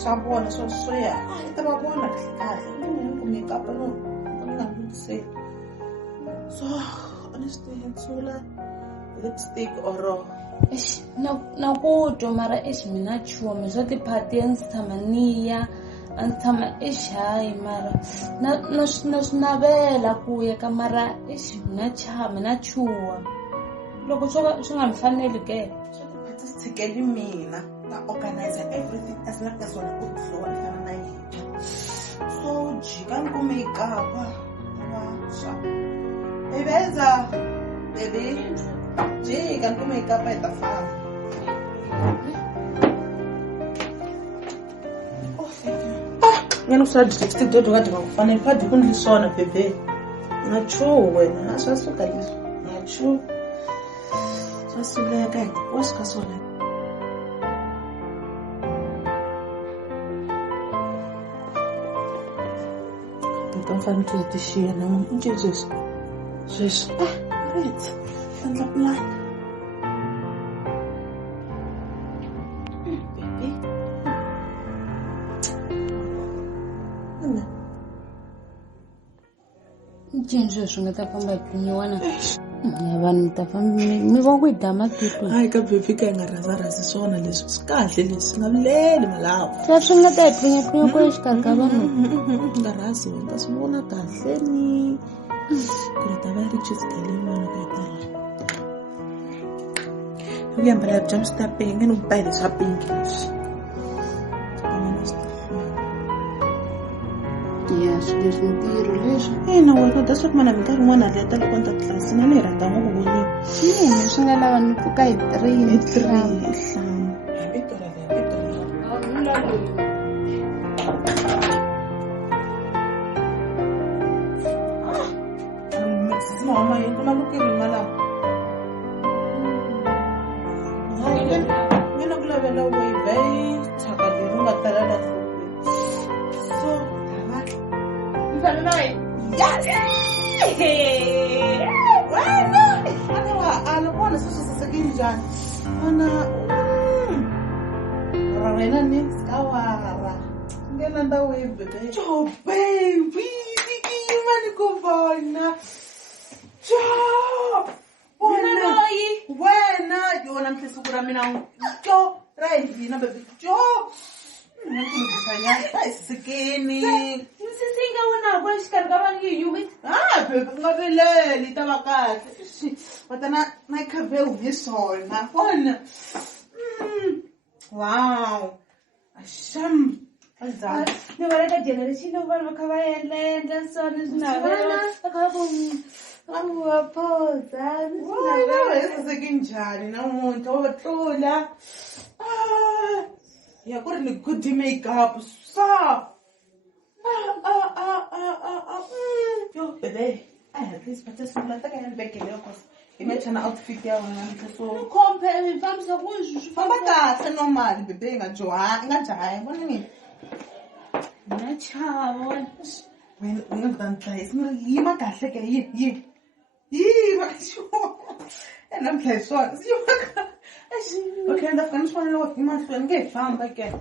swa vona swo ya I ta va vona kahle ni ku makeup no ni nga vutiseli so honestly ntsula lipstick or na ku twa mara mina chume swa tiphati a ndzi tshama niya a ndzi tshama hayi mara na swi navela ku ya ka mara mina chuwa loko swi nga mi faneli ke swa tiphati swi tshikeli mina ta organize everything as long as wena u flow ni fana na yena so jika ni ku makeup va swa ebeza baby jika ni ku makeup I ta fana ngena kusala lipstick dodo kade ngakufanele phadi kundlisona bebe ngachu wena asasuka leswi ngachu sasuleka wasika sona ntomfana tuzitishiya noma Jesus Jesus right andla plan cinci swi nga ta famba hi pfunyiwana vanhu ta mi va ku dya matiko hayi ka baby ka yi nga rhazarhazi swona leswi swi kahle leswi swi nga vileli malawo se swi nga ta hi pfinyapfinya ku exikarhi ka vanhu nga rhazi wena ta swi vona kahle ni ku ri ta va yi ri chisikele yin'wana ka yi tala ku yambala jump star pingi ni ku ta hi leswa pingi leswi ya swi leswi ntirho leswi ina wena ta swi kuma na minkarhi yin'wana ali ya ta loko ni ta tlilasini a ni hi rhandza ngopfu voniwa yini swi nga lava ni pfuka hi 3 hi 3 mama yi kuna lukiri malawo mina ku lavela wave thyaka leri nga tala la so wena vona sweswi saseke njhani vona ra wena ni skawara ngena ndawu ye bebe jo baby tikiyimani ku vona jo wena yona mhle siku ra mina jo ra hina bebe jo Sikini. Msisinga una kwa exikarhi ka vanhu yi yumi. Bebe ku nga vileli ta va kahle. Vatana na khabe hi swona. Vona. Wow. Asham. Azan. Ni vona ka generation vanhu va kha va endla swona swinavela. Va kha va phosa. Wena saseke njhani namuntlha wa tlula. Ya ku ri ni good makeup sa yo bebe at least but sungula ta ka ya bekele yo kosa i matchana outfit ya wena ntle so compare mi famisa ku swi famba kahle normal bebe nga jahi vona ni na chavo wena nga dan try smi yima kahle ke yi va sho ena mhle swona okay, and I'm just wondering what you must be get found again.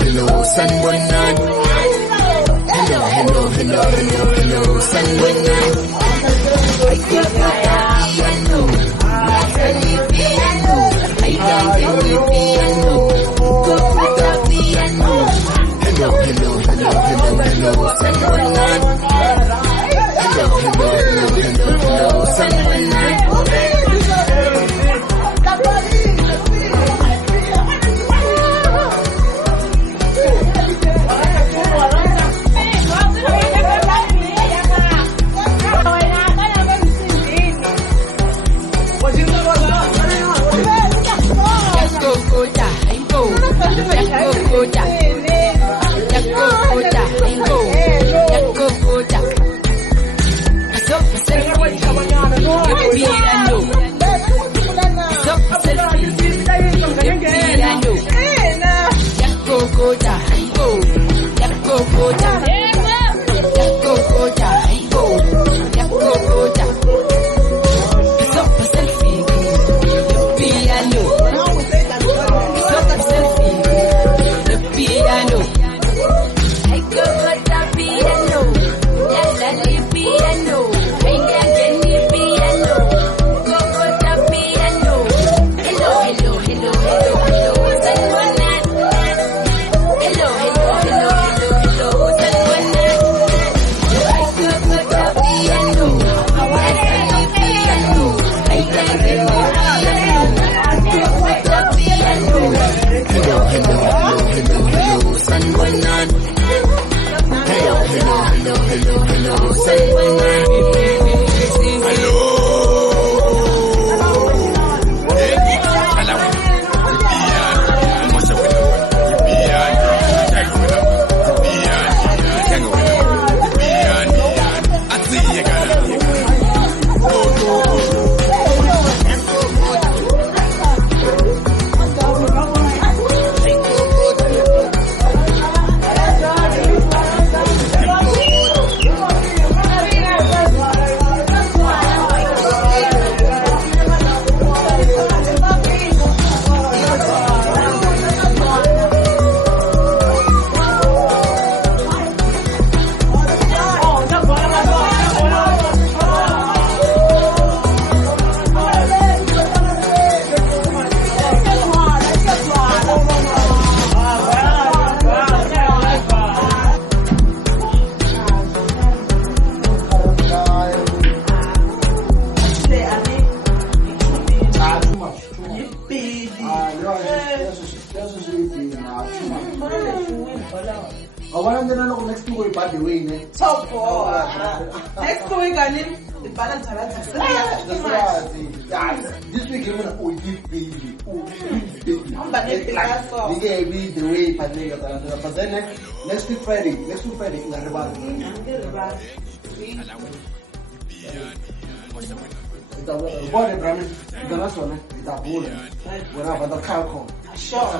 Hello, sunburn night. Hello, sunburn night. I think piano. I dance in the piano. Go to the piano. Hello, sunburn night. Hello, sunburn night. That's I want to know next week by the way, So next week I need the balance this week you're gonna give baby. You gave me the way but then next week Friday, in the body Brahmin, the last one, it's a bull. When I have the cow. Sure.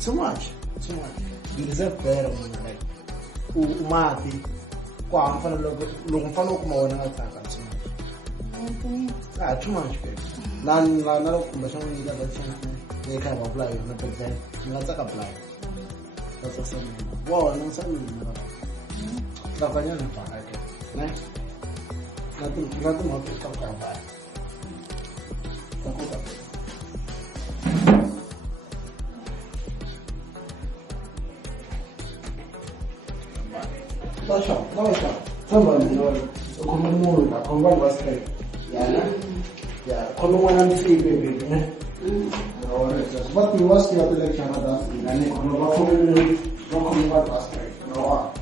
Too much. You deserve better. Umati. Kwa mfano kama wanataka too much. Na kumbasha ngiza bathinaeka apply na present. Ngataka apply. That's awesome. Wow, ngisamina. Tafanya na faka. Nice. Nothing more to talk about. No, somebody come was straight. Yeah, come on and see, baby. But we was the election at us, and then come back was straight. No.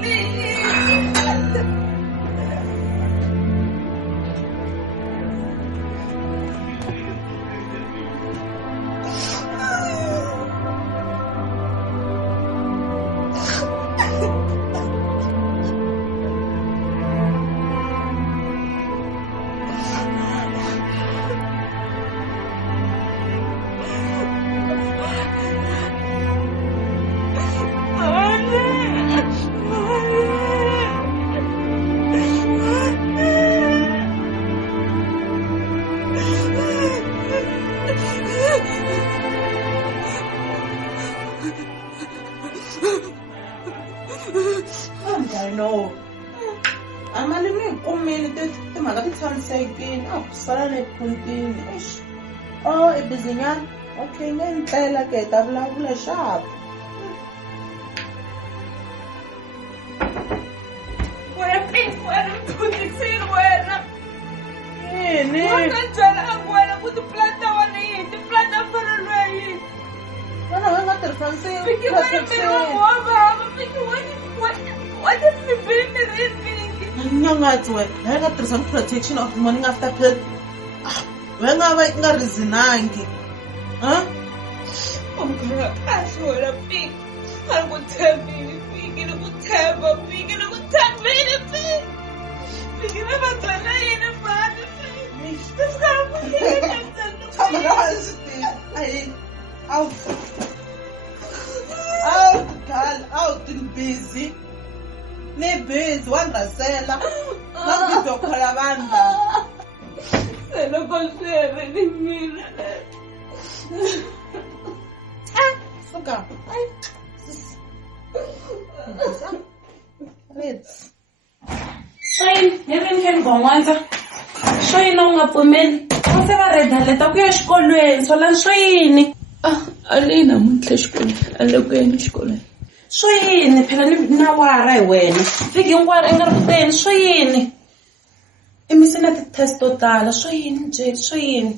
Please. I know. Amali ni kumini timhaka ti tshamisekile a ku sala ni puntini oh i busy nyana okay nge ntlela ke ta vulavula sharp wena pink wena mphunzisile wena yini wena byela wena ku tiplanta wena yini tiplanta fanelwe yini wena nga tirhisanisiwa Pinky wena miri wa bava Pinky what is the business nyangati we I nga tirhisa protection of morning after pill we nga va nga rizinangi umkhaya kahle wena Pinky alikuthembile Pinky nikuthemba Pinky nikuthembile Pinky nabatsala yini mani out busy ni busy wangasela na video khala vanhu loko swere ni mina suka Shoyini, yini khe ngongwanza? Shoyini u nga pfumeli. Va se va redaleta ku ya xikolweni, sola Shoyini. Ali namuntlha xikolweni, a le ku yeni xikolweni. Shoyini, phela ni na wara hi wena. Vhiki hinkwaro i nga ri ku teni, Shoyini. I misina ti-test to tala, Shoyini byeli, Shoyini.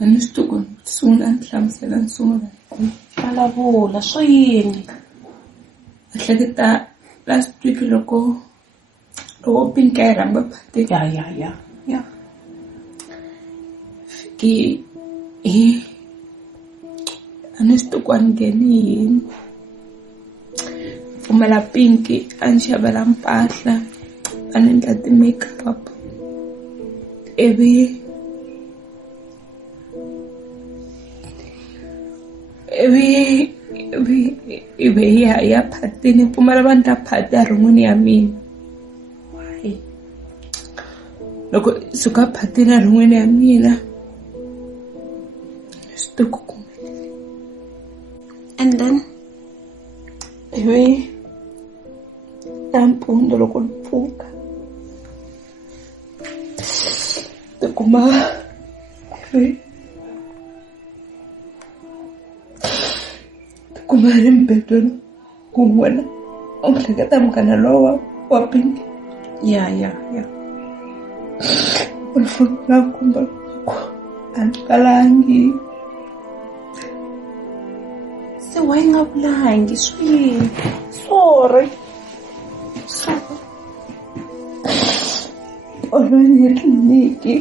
A ni swi tivi ku sungula ni hlamusela ni sungula. Vulavula, Shoyini. A hleketa last week loko Pinky a yi rhamba phati. Ya. Vhiki a ni swi tivi ku a ni ngheni yini. Pfumela Pinky a ni xavela mpahla a ni endla ti-makeup ivi hi ya phatini pfumela vanhu ta phati a rin'wini ya mina. Loko suka phatini a rin'wini ya mina swi tivi ku kumeleni. And then ivi nampundzu loko ni pfuka tikuma ri mbedweni ku n'wena u hleketa munghana lowa wa Pinky. Ya. U ni fonela kumba ku a ni kalangi. Se wa yi nga vulangi Shoyini. Sorry. Olweni etliliniki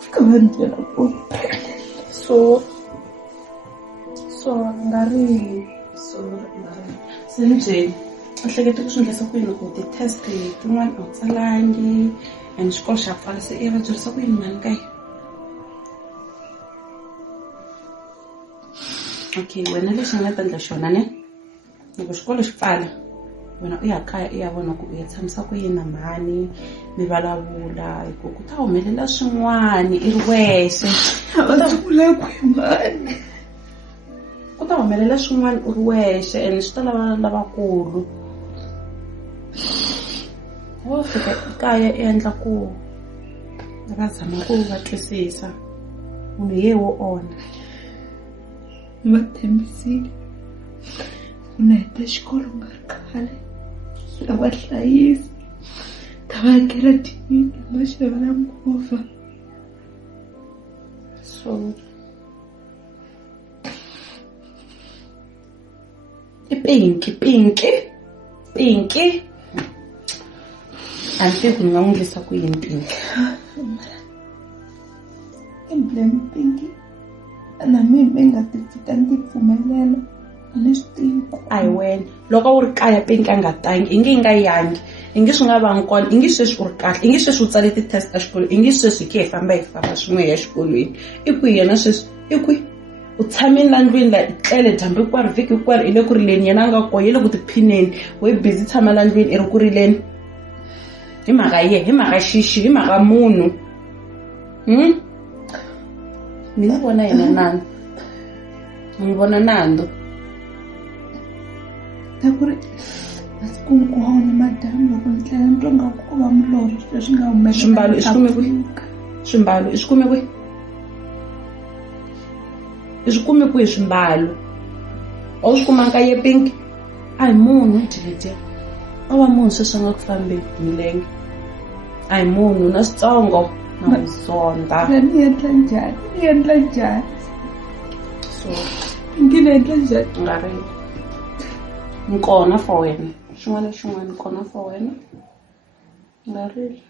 fika va ni byela ku so nga ri se ni byeli u hleketa ku swi endlisa ku yini ku ti-test tin'wana a wu tsalangi and xikolo xa pfala se i va byerisa ku yini mani ka yi okay wena lexi nga ta endla xona ne loko xikolo xi pfala wena u ya kaya i ya vona ku u ya tshamisa ku yini na mhani mi vulavula hi ku ta humelela swin'wana i ri wexe ku ta humelela swin'wana u ri wexe and swi ta lava lavakulu wo fika kaya i endla ku va zama ku va twisisa munhu ye wo ona va tshembisile ku na heta xikolo nga ri khale ta va hlayisa ta va hakela tiyindlu va xavela movha. So i Pinky a ni tivi ku ni nga n'wi endlisa ku yini Pinky. I blame Pinky na mina nga ti fika ni pfumelela a ni swi tivi ku a hi wena loko u ri kaya Pinky a nga tangi i nge nga yangi i nge swi nga vangi kona i nge sweswi u ri kahle i nge sweswi u tsale ti-test ta xikolo i nge sweswi hi hi famba swin'we ya xikolweni i ku yena sweswi i ku u tshameni la ndlwini la tlele dyambu hinkwaro vhiki hinkwaro i le ku rileni yena a nga koho yi le ku tiphineni we busy tshama la ndlwini i ri ku rileni hi mhaka hi mhaka xixi hi mhaka munhu mi ni vona yena Nando mi vona Nando Takuri asikunkwona madam loko ni tlela ni twa ngaku ku va mulorho leswi nga humelela. Swimbalo i swi kume kwihi? Swimbalo i swi kume kwihi? I swi kume kwihi swimbalo? A wu swi kumanga ye Pink? A hi munhu Jeje. A va munhu sweswi a nga ku fambeni hi milenge. A hi munhu na switsongo na masonda. Ni endla njhani? So Ngi ni endla njhani? nga ri nkona for wena. Xin'wana na xin'wana kona for wena. Nga ri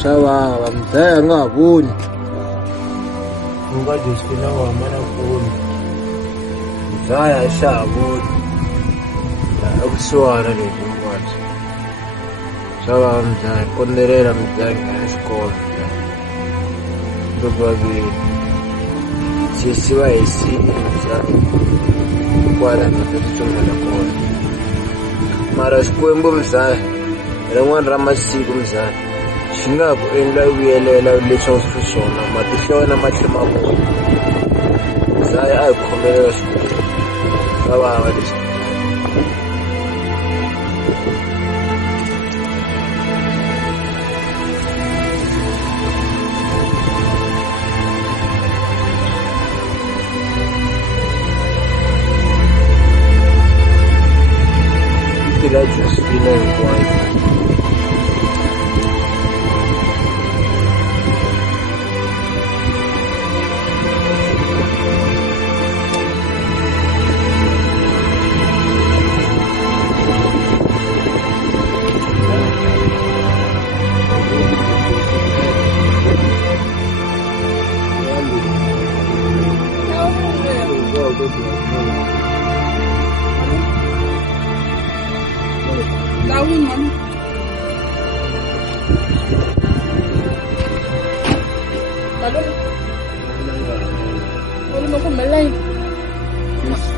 Chava, mzaya nga voni. Unga Josephine wa mana voni. Mzaya sha voni. Akusuwana loko ngwazi. Chava mzaya konderera mzaya nga xikolo. Probably sisi wa esini mzaya. Kwala na tsonga kona. Mara xikwembu mzaya. Rin'wana ra masiku mzaya. Xi nga ku endla vuyelela leswi swi swona matihlo ya wena ma tlhe ma vona. Mzaya a hi khomelela xikwembu. Swa vava leswi. Ila Josephine hinkwayo.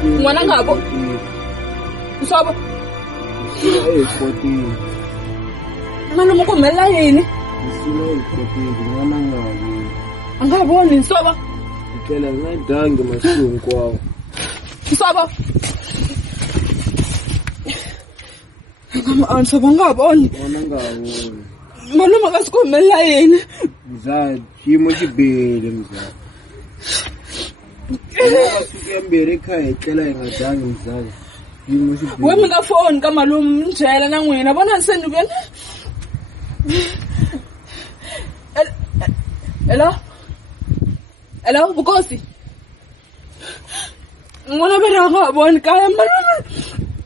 Ngwana ngabo. Usaba. Mano mo kumela yini? Angaboni Nsaba. Ngicela ngadange masiku hinkwawo. Nsaba. Nsaba ngaboni. Ngwana ngaboni. Malume akasikumela yini? Mzaya, xiyimo xi bihile mzaya. Masuku yambirhi ekhaya hi tlela hi nga dangi mzaya. Xiyimo xi bihile. We mi nga foni ka malume mi byela na n'wina vona se ni vena. Hello, Vukosi. N'wana va ra nga voni kaya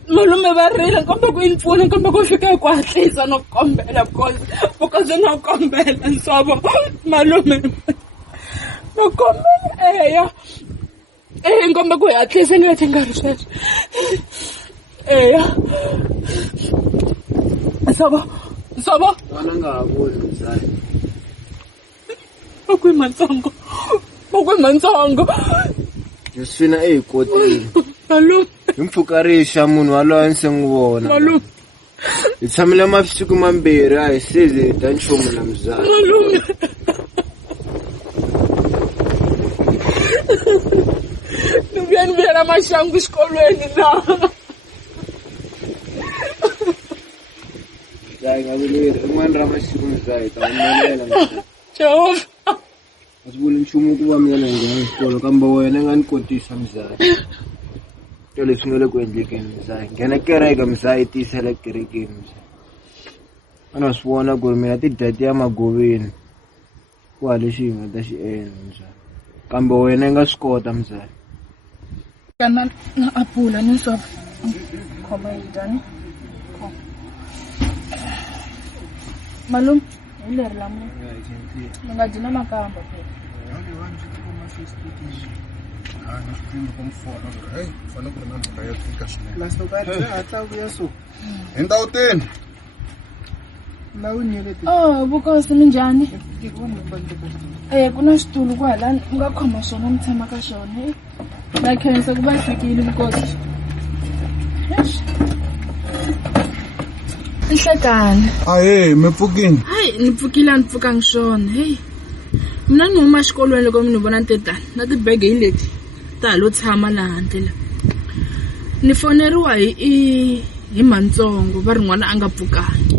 malume va rila kombe ku yi pfuna kombe ku fika ku hatlisa no kombela Vukosi no kombela Nsaba malume no kombela ngombe ku hatlisa ni vete nga ri sweswo Nsaba Ngwana ngaboni mzaya. Matsongo. Josephine hi kotile. Malume. Hi mpfukarisha munhu waloye ndzi n'wi vona. Malume. Hi tshamile masiku mambirhi a hi sizi ta nchumu na mzaya. Malume. Ni vuya ni vuyela maxangu exikolweni laha. Mzaya nga vileri rin'wana ra masiku mzaya hi ta humelela mzaya. Jehova. A swi vuli nchumu ku va mina na nghena xikolo kambe wena nga ni kotisa mzaya. To leswi nga le ku endlekeni mzaya. Nghena kereke mzaya yi tiyisela kerekeni mzaya. A na swi vona ku ri mina tidate ya magoveni ku wa lexi hi nga ta xi endla mzaya. Kambe wena yi nga swi kota mzaya. Kana na apula ni Nsaba. Khoma yi njhani? Malume, hi leri lamuka. Mi nga dyi na makamba ke. Hindawutini. Oh, vukosi minjhani? Ku na xitulu kwala u nga khoma swona mi tshama ka xona. Na khensa ku va fikile vukosi. Nhlekani. Aye, mi pfukini. Hayi, ni pfukile ni pfukanga swona. Hey. Mina ni huma xikolweni loko mi ni vona ntetani na tibege hi leti ta lo tshama laha handle. Ni foneriwa hi Mantsongo va rin'wana a nga pfukanga.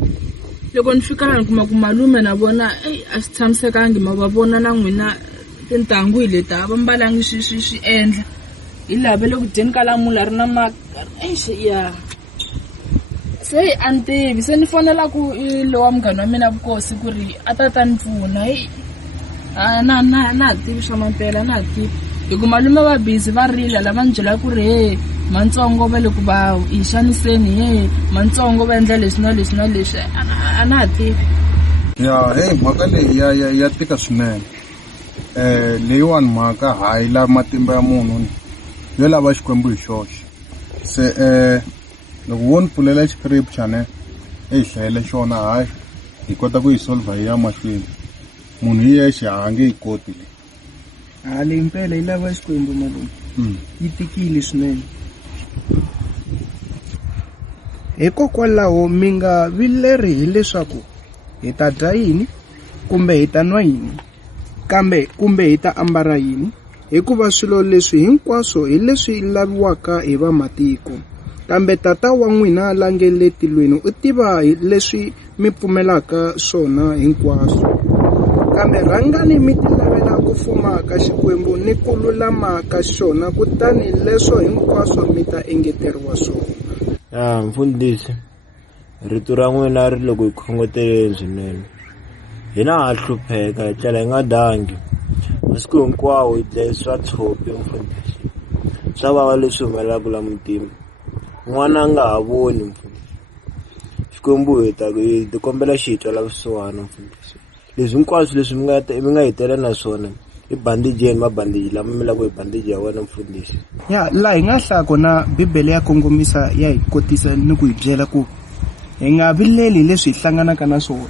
Loko ni fika laha ni kuma ku malume na vona a swi tshamisekangi ma va vona na n'wina tintangu hi leta va mbalangi swi endla. Hi laha va le ku dyeni ka lamula ri na ya se antivi se ni fonela ku lo wa munghana wa mina vukosi ku ri a ta ni pfuna na tivi swa mampela na tivi hi ku malume va busy va rila lava ni byela ku ri Mantsongo va le ku va hi xaniseni Mantsongo va endla leswi na leswi na leswi a na tivi. Ya mhaka leyi ya tika swinene. Leyiwani mhaka hayi la matimba ya munhu yo lava xikwembu hi xoxe. Se loko wo ni pfulela scripture ne hi hlayile xona hayi hi kota ku yi solve hi ya mahlweni. Munhu hi yexe a nge yi koti le. Leyi mpela yi lava xikwembu malume. Yi tikile swinene. Hikokwalaho mi nga vileri hileswaku hi ta dya yini kumbe hi ta nwa yini kumbe hi ta ambala yini hikuva swilo leswi hinkwaswo hi leswi laviwaka hi vamatiko. Kambe tata wa n'wina la nge le tilweni u tiva leswi mi pfumelaka swona hinkwaswo. Kambe rhangani mi tilavela ku fuma ka xikwembu ni ku lulama ka xona kutani leswo hinkwaswo mi ta engeteriwa swona. Mfundhisi, rito ra n'wina ri loko hi khongoteleni swinene. Hina ha hlupheka hi tlela hi nga dangi. Masiku hinkwawo hi dlaye swa tshopi mfundhisi. Swa vava leswi humelelaka la mutima. N'wana nga ha voni mfundhisi. Xikwembu hi tikombela xi hi twela vusiwana mfundhisi. Leswi hinkwaswo leswi mi nga hitela na swona hi bandage mabandiji lama mi lava hi bandage ya wena mfundhisi. La hi nga hlaya kona Bibele ya kongomisa ya hi kotisa ni ku hi byela ku hi nga vileli leswi hi hlanganaka na swona.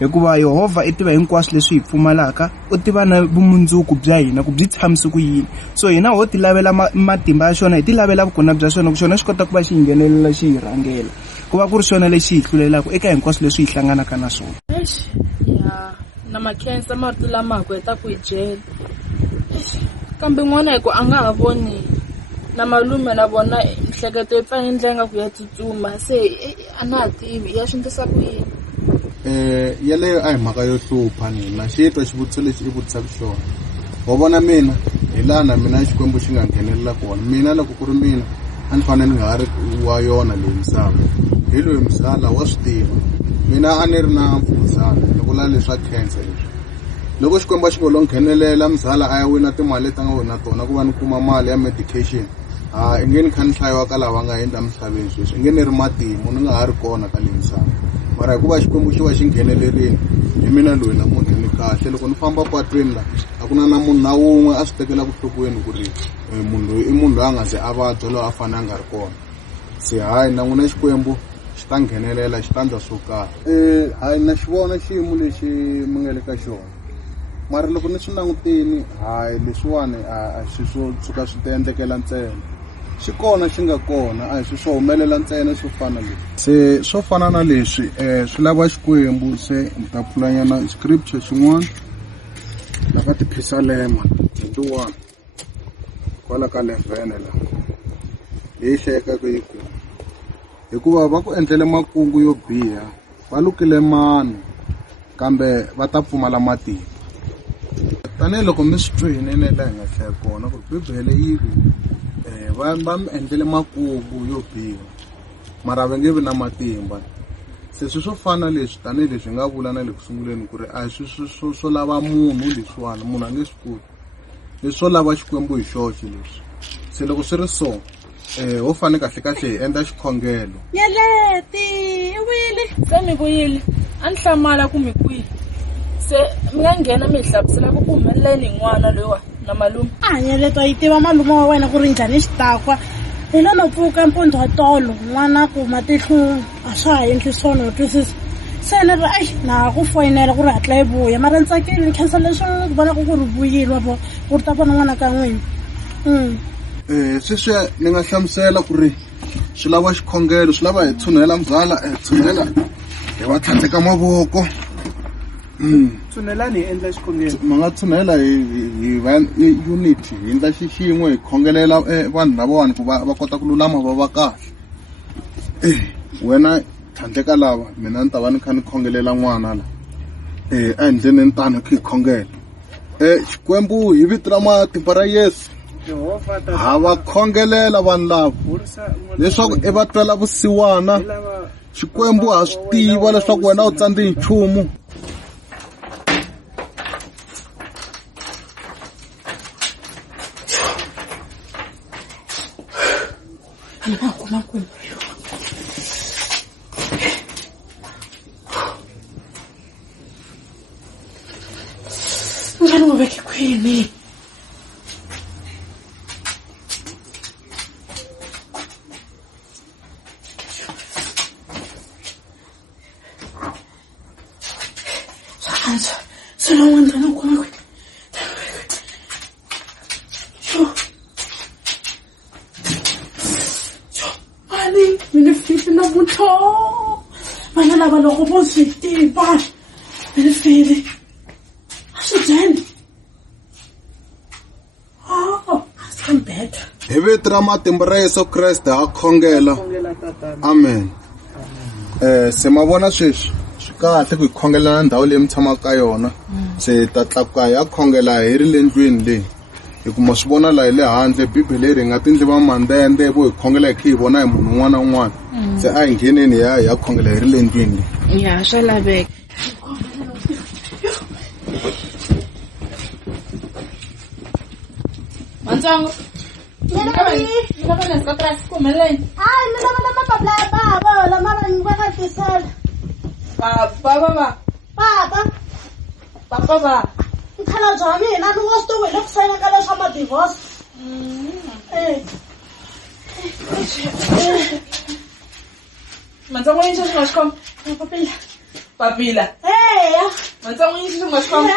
Hikuva Yehova i tiva hinkwaswo leswi hi pfumalaka, u tiva na vumundzuku bya hina ku byi tshamisi ku yini. So hina ho ti lavela matimba ya xona, hi ti lavela vukona bya xona ku xona xi kota ku va xi nghenelela xi hi rhangela. Ku va ku ri xona lexi hi hlulelaka eka hinkwaswo leswi hi hlanganaka na swona. Na makhensa marito lama ku heta ku hi byela. Kambe n'wana hi ku a nga ha voni na malume na vona mihleketo yi pfana ndlenga ku ya tsutsuma se a na ha tivi ya swindlisa ku yini. Yaleyo a hi mhaka yo hlupha nina xi twa xivutiso lexi i vutisaka xona. Wa vona mina hi laha na mina xikwembu xi nga nghenelela kona. Mina loko ku ri mina a ni fanele ni nga ha ri wa yona leyi misava. Hi loyi mzala wa swi tiva. Mina a ni ri na mfukuzana loko la leswa cancer leswi. Loko xikwembu xi volo nghenelela mzala a ya wina timali leti a nga wina tona ku va ni kuma mali ya medication. I nge ni kha ni hlayiwa ka lava nga endla misaveni sweswi. I nge ni ri matimu ni nga ha ri kona ka leyi misava. Mara hikuva xikwembu xi va xi nghenelerile hi mina loyi namuntlha ni kahle. Loko ni famba patwini la a ku na munhu na wun'we a swi tekela vuhlokweni ku ri munhu loyi i munhu loyi a nga ze a vabya loyi a fanele a nga ri kona. Se hayi na n'wina xikwembu xi ta nghenelela xi ta ndla swo karhi. Hayi na xi vona xiyimo lexi mi nga le ka xona. Mara loko ni swi langutini hayi leswiwani a swi swo tshuka swi ta endlekela ntsena. Xi kona xi nga kona a hi swi swo humelela ntsena swo fana leswi. Se swo fana na leswi swi lava xikwembu. Se ni ta pfulanyana scripture xin'wana la ka Tiphisalema 21 kwala ka 11 la leyi hlayekaka yi ku hikuva va ku endlele makungu yo biha va lukile manu kambe va ta pfumala matimba. Tanihiloko mi swi twini la hi nga hlaya kona ku Bibele yi va mi endlele makungu yo biha mara va nge vi na matimba. Se swo fana leswi tanihileswi hi nga vula na le ku sunguleni ku ri a hi swo lava munhu leswiwani munhu a nge swi koti. Leswi swo lava xikwembu hi xoxe leswi. Se loko swi ri so ho fane kahle kahle hi endla xikhongelo. Nyeleti i wile se mi vuyile a ni hlamala ku mi kwihi se mi nga nghena mi hi hlamusela ku humeleleni hi n'wana loyiwa na malume. Nyeleti wa yi tiva malume wa wena ku ri njhani xitakwa hi lano pfuka mpundzu wa tolo n'wana ku matihlo a swa ha endli swona u twisisa sene re ai na go foinela gore a tla e boya mara ntse ke le cancellation ke bona go gore buyilwa bo gore ta bona ngwana ka ngweng sweswi ni nga hlamusela ku ri swi lava xikhongelo swi lava hi tshunela mbyala tshunela hi va tlhandleka mavoko tshunelani hi endla xikhongelo ma nga tshunela hi va unity hi endla xixin'we hi khongelela vanhu lavawani ku va kota ku lulama va va kahle wena tlhandleka lava mina ni ta va ni kha ni khongelela n'wana la a endleni ni tano khi khongela xikwembu hi vito ra matimba ra Yesu ha va khongelela vanhu lava leswaku i va twela vusiwana xikwembu ha swi tiva leswaku wena u tsandzi nchumu ngani ngo veke kwini solo wanda no kwa ani mine fiti na mutho bana lava loko vo swi tiva mine fiti hi vito ra matimba ra Yesu Kreste ha khongela amen se ma vona sweswi swi kahle ku hi khongelela ndhawu leyi mi tshamaka ka yona se ta tlakuka ya khongela hi ri le ndlwini leyi hi kuma swi vona la hi le handle bibele leri hi nga tindli va mandende vo hi khongela hi kha hi vona hi munhu un'wana na un'wana se a hi ngheneni hi ya khongela hi ri le ndlwini leyi ya swa laveka Mantsongo. Mina vana ska trasi kumeleni. Ai, mina vana mapapla ya baba, la mara ni va tisela. Baba. Nkhana bya mina ni ngo sto wena ku sayina ka leswa ma divorce. Mantsongo yini xo nga xikhoma? Papila. Ya. Mantsongo yini xo nga xikhoma?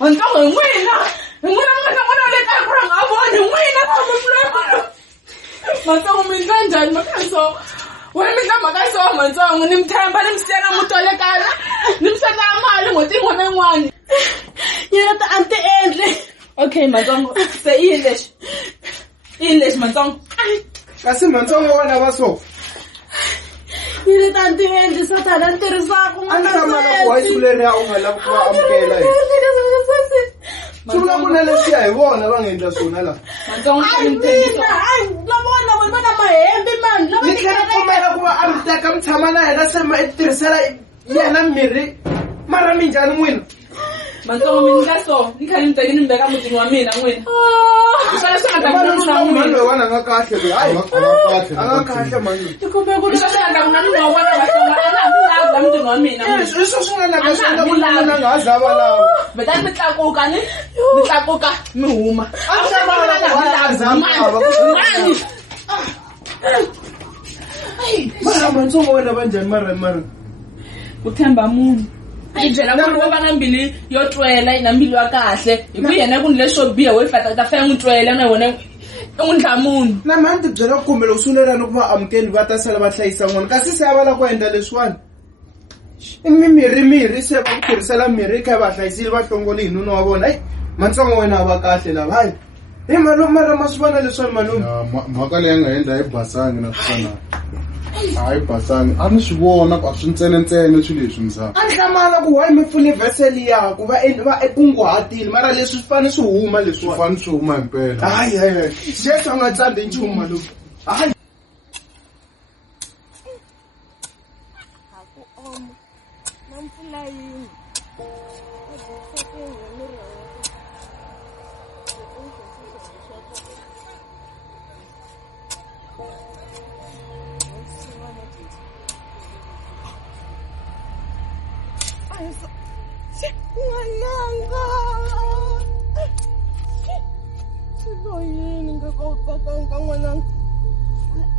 Mantsongo hi n'wina le kaya ku nga voni n'wina Mantsongo mi ndla njhani makanso wena mi ndla mhaka so Mantsongo ni mi themba ni mi siyana mutolekana ni mi senda mali n'hweti yin'wana na yin'wana yena ta anti endle okay Mantsongo se yini lexi Mantsongo kasi Mantsongo wena va so yena ta anti endle satana ni tirhisaka n'wana ka mana ku wa isuleri u nga lavi ku va amukela swi vula leswiya hi vona va nga endla swona laha vona mahembe mani ni tlhela pfumela ku va a mi teka mi tshama na yena se ma tirhisela yena mirhi mara mi njhani n'wina Mantsongo mi ndla so ni kha ni mi teki ni mi veka mutini wa mina n'wina mani wena nga kahle loyi hayi a nga kahle mani mutini wa mina i swo swi nga lava swi endla ku nuna nga ha zava lava betani mi tlakuka mi huma mara Mantsongo wena va njhani mara ku themba munhu yi byela ku ri wo va na mbilu yo twela na mbilu ya kahle hi ku yena ku ni leswo biha wo ta fa n'wi twela na vona n'wi ndla munhu na mani ti byela ku kumbe loko sulerani ku va amukeli va ta sala va hlayisa n'wana kasi se a va la ku endla leswiwani i mirhi se va ku tirhisela mirhi kha va hlayisile va hlongole hi nuna wa vona hayi Mantsongo wena a va kahle lava hayi hi malume mara ma swi vona leswiwani malume mhaka leyi nga endla hi basangi na swona hayi basangi a ni swi vona ku a swi ntsene swilo leswi mzaka a ni hlamala ku why mi pfule vheseli yaku va ekunguhatile mara leswi swi fane swi huma leswiwani fane swi huma himpela hayi Jesu a nga tsandzi nchumu malume hayi Ngwananga. Silo yini ngakautsaka ngwananga.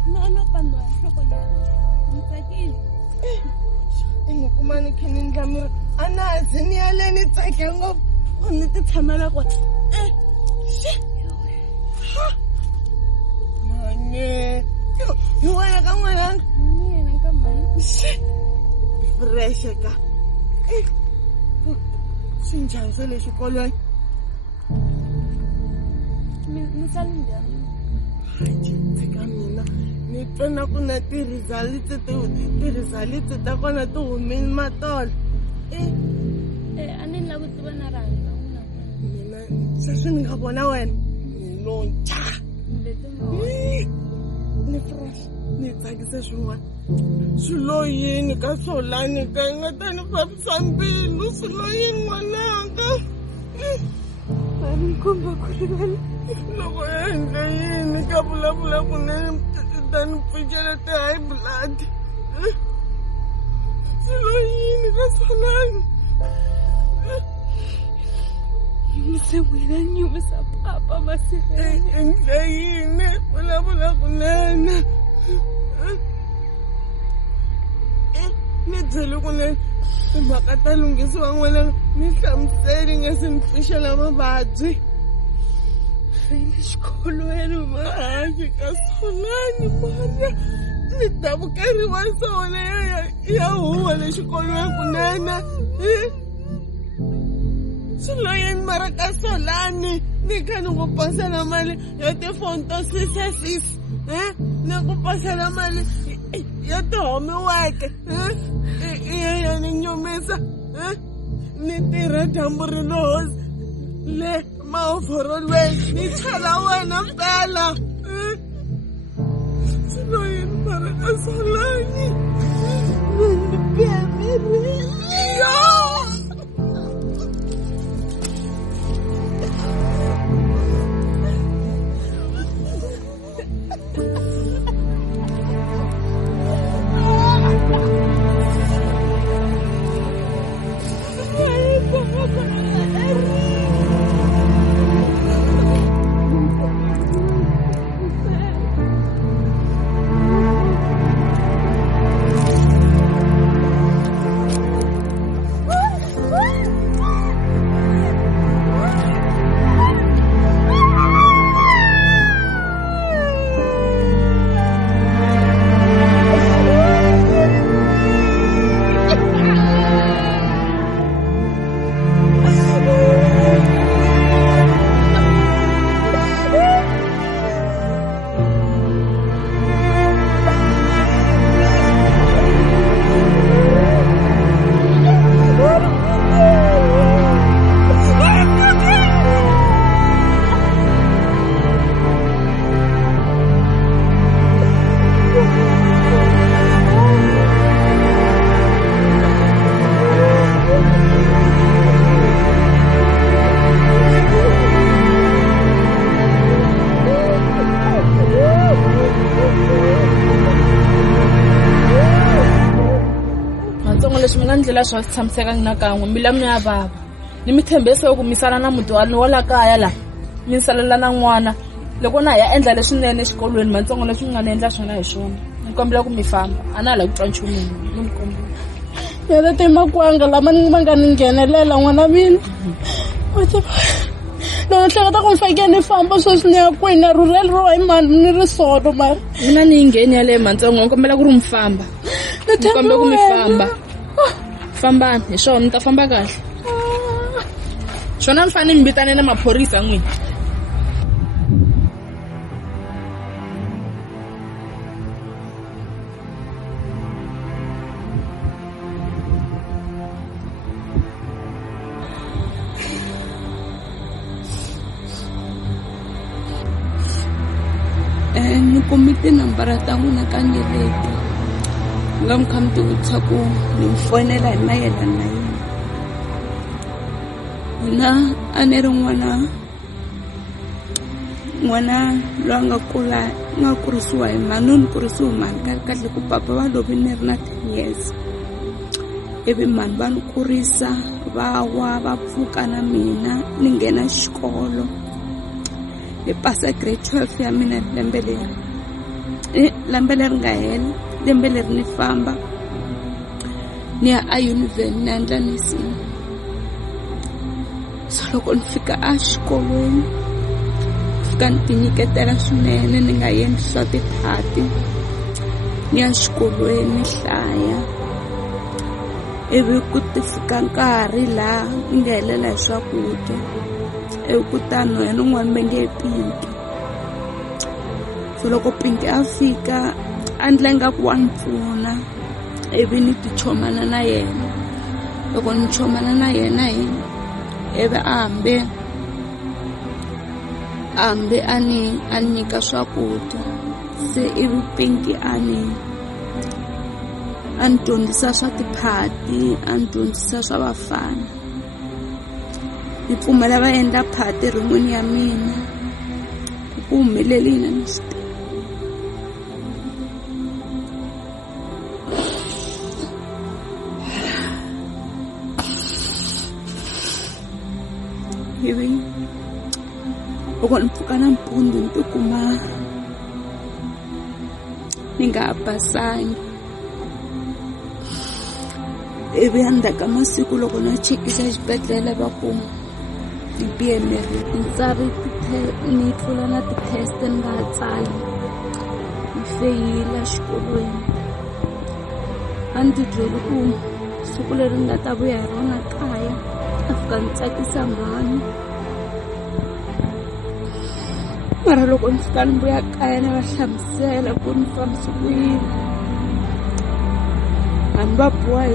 No pandwa nhloko yami. Ngitsakile. Ngokumane khani ndlamira. Anazi ni yaleni tsake ngopfu. Ni ti tshamela kwa. Mane. Yo wena ka n'wananga. Mina ka mani. Fresh ka. Sinjani swe le xikolweni? Ni sale njhani? Tsika mina ni twa na ku na ti-results ta kona ti humile matolo. A ni la ku tiva na rani na n'wina. Mina sweswi ni nga vona wena ni lontshwa. Ni fresh ni tsakise swin'wana. Swilo yini ka Solani ka yi nga ta ni vavisa mbilu? Swilo yini n'wananga? A ni komba ku rivala. Loko endle yini ka vulavula kunene ta ni pficela ti-high blood? Swilo yini ka Solani? Nyumisa wena nyumisa papa masireni. Endle yini? Vulavula kunene. Ni byeli kunene timhaka ta lunghisiwa n'wananga, ni hlamuseli nga se ni pfuxela mavabyi. Le xikolweni Hayi ka Solani mana, ni davukeriwa Sole ya huwa le xikolweni kunene. Swilo yini mara ka Solani? Ni kha ni ku pasela mali ya tifoni to sisesisi. Ni ku pasela mali ya ti-homework. Ya ni nyumisa. Ni tirha dyambu ri lo hosi le maovorolweni. Ni chela wena mpela. Swilo yini mara ka Solani? Ni biya mirini. leswi mina ndlela swa tshamiseka na kan'we mbilu ya mina ya vava ni mi tshembise ku misala na mudyuhari ni wa la kaya la mi salela na n'wana loko na ya endla leswinene exikolweni matsongo leswi nga ni endla swona hi swona ni kombela ku mi famba a na ha lavi ku twa nchumu ni mi kombela yale temakwanga lama ma nga ni nghenelela n'wana mina loko hleketa ku mfake ni famba sweswi ni ya kwini na rhurheli ro hi mani ni ri solo mara mina ni yi ngheni yale matsongo ni kombela ku ri mi famba ni kombela ku mi famba fambani hi swona ni ta famba kahle swona mi fanele mi vitane na maphorisa n'wini ni komite nambara ta n'wina ka nyeleti nga mi kha mi tivutisa ku ni mi fonela hi mayelana na yini mina a ni ri n'wana loyi a nga kula nga kurisiwa hi mani no ni kurisiwa hi mani kahle ku papa va lovi ni ri na 10 years ivi mani va ni kurisa va wa va pfuka na mina ni nghena xikolo ni pasa grade 12 ya mina lembe leri lembe leri nga hela lembe leri ni famba ni ya a yunivhesiti ni endla nursing. So loko ni fika a xikolweni fika ni tinyiketela swinene ni nga endli swa tiphati ni ya xikolweni ni hlaya ivi ku ti fika nkarhi laha ni nga helela hi swakudya ivi kutani yena un'wana va nge Pinki. So loko Pinki a fika a ndla ingaku wa ni pfuna ivi ni ti chomana na yena. Loko ni chomana na yena ivi a hambi a ni nyika swakudya. Se ivi Pinki a ni dyondzisa swa tiphati, a ni dyondzisa swa vafana. Ni pfumela va endla phati rin'wini ya mina ku humelerile ni swi ivi loko ni pfuka nampundzu ni tikuma ni nga ha basangi. Ivi endzhaku ka masiku loko na chekisa exibedhlele va ku ni bihe mirini ni tsari ni tlula na titest ni nga ha tsali ni feyila xikolweni. A ni tibyeli ku siku leri ni nga ta vuya hi rona kaya a fika ni tsakisa mhani. Mara loko ni fika ni vuya kaya ni va hlamusela ku ni fambise ku yini vanhu va boha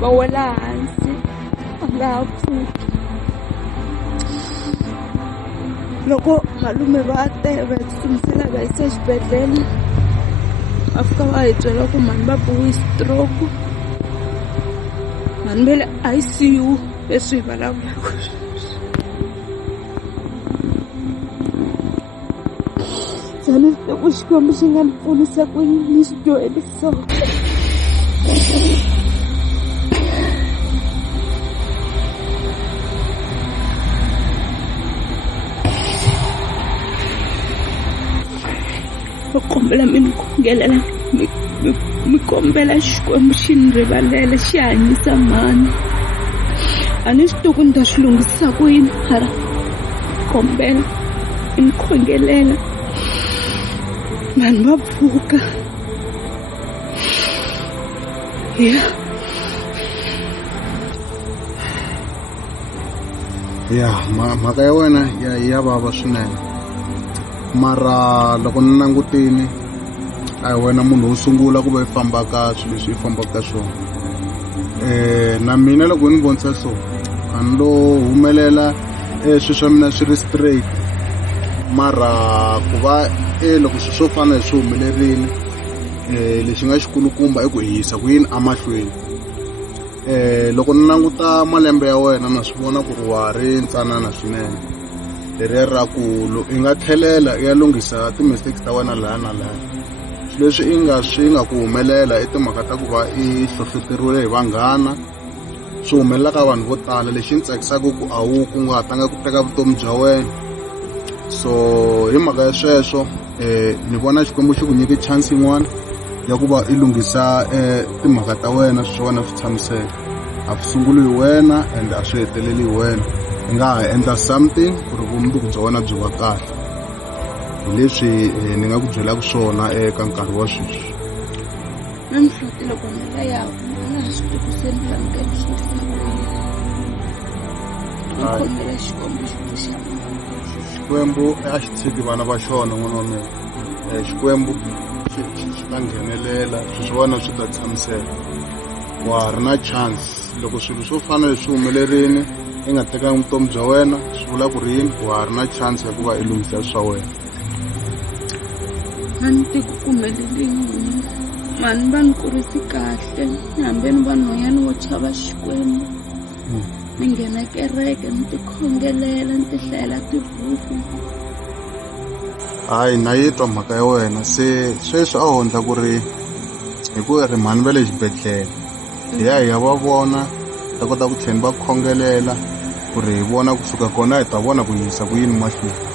va wela hansi a nga ha pfuki. Loko malume va tele va tsumisela va yisa exibedhlele va fika va hi byela ku mhani va biwe hi stroke, mhani va le ICU. Leswi hi vulavulaka se ni swi ku Xikwembu xi nga ni pfunisa ku yini ni xi dyohele so. Kombela mi khongelela mi kombela Xikwembu xi ni rivalela xi hanyisa mhani. A ni swi tivi ku ni ta swi lunghisa ku yini mara kombela mi khongelela vanhu va pfuka mhaka ya wena ya vava swinene, mara loko ni langutini a hi wena munhu wo sungula ku va i fambaka swilo leswi i fambaka swona. Na mina loko ni vonisa so a ni lo humelela swilo swa mina swi ri straight, mara ku va loko swilo swo fana hi swi humelerile lexi nga xikulukumba i ku hisa ku yini amahlweni. Loko ni languta malembe ya wena na swi vona ku ri wa ri ntsanana swinene, leriya ra ku i nga tlhelela i ya lunghisa ti-mistakes ta wena laya na laya. Leswi swi nga ku humelela i timhaka ta ku va i hlohloteriwile hi vanghana, swi humelela ka vanhu vo tala. Lexi ni tsakisaka ku a wu kunguhatanga ku teka vutomi bya wena. So hi mhaka ya sweswo ni vona Xikwembu xi ku nyike chance yin'wana ya ku va i lunghisa timhaka ta wena, swilo swa wena swi tshamiseka. A swi sunguli hi wena and a swi heteleli hi wena. I nga ha endla something ku ri vumundzuku bya wena byi va kahle. Hi leswi ni nga ku byelaka swona eka nkarhi wa sweswi. Namhlanje loko ni nga ya na swi tivi ku se ni langutela swo kombela Xikwembu xi pfuxa. Xikwembu a xi tshiki vana va xona n'wana wa mina. Xikwembu xi ta nghenelela, swilo swa wena swi ta tshamiseka. Wa ha ri na chance. Loko swilo swo fana leswi humelerile i nga tekanga vutomi bya wena, swi vula ku ri yini? Wa ha ri na chance ya ku va i lunghisa swa wena. A ni ti ku kumeleli yini mhani va ni kurisi kahle, hambi ni va nhwanyana wo chava Xikwembu. Ni nghena kereke ni ti khongelela ni ti hlayela tibuku. Hayi na yi twa mhaka ya wena, se sweswi a hundla ku ri hi ku ri mhani va le xibedhlele hi ya va vona ta kota ku tlhela va khongelela ku ri hi vona kusuka kona hi ta vona ku yisa ku yini mahlweni.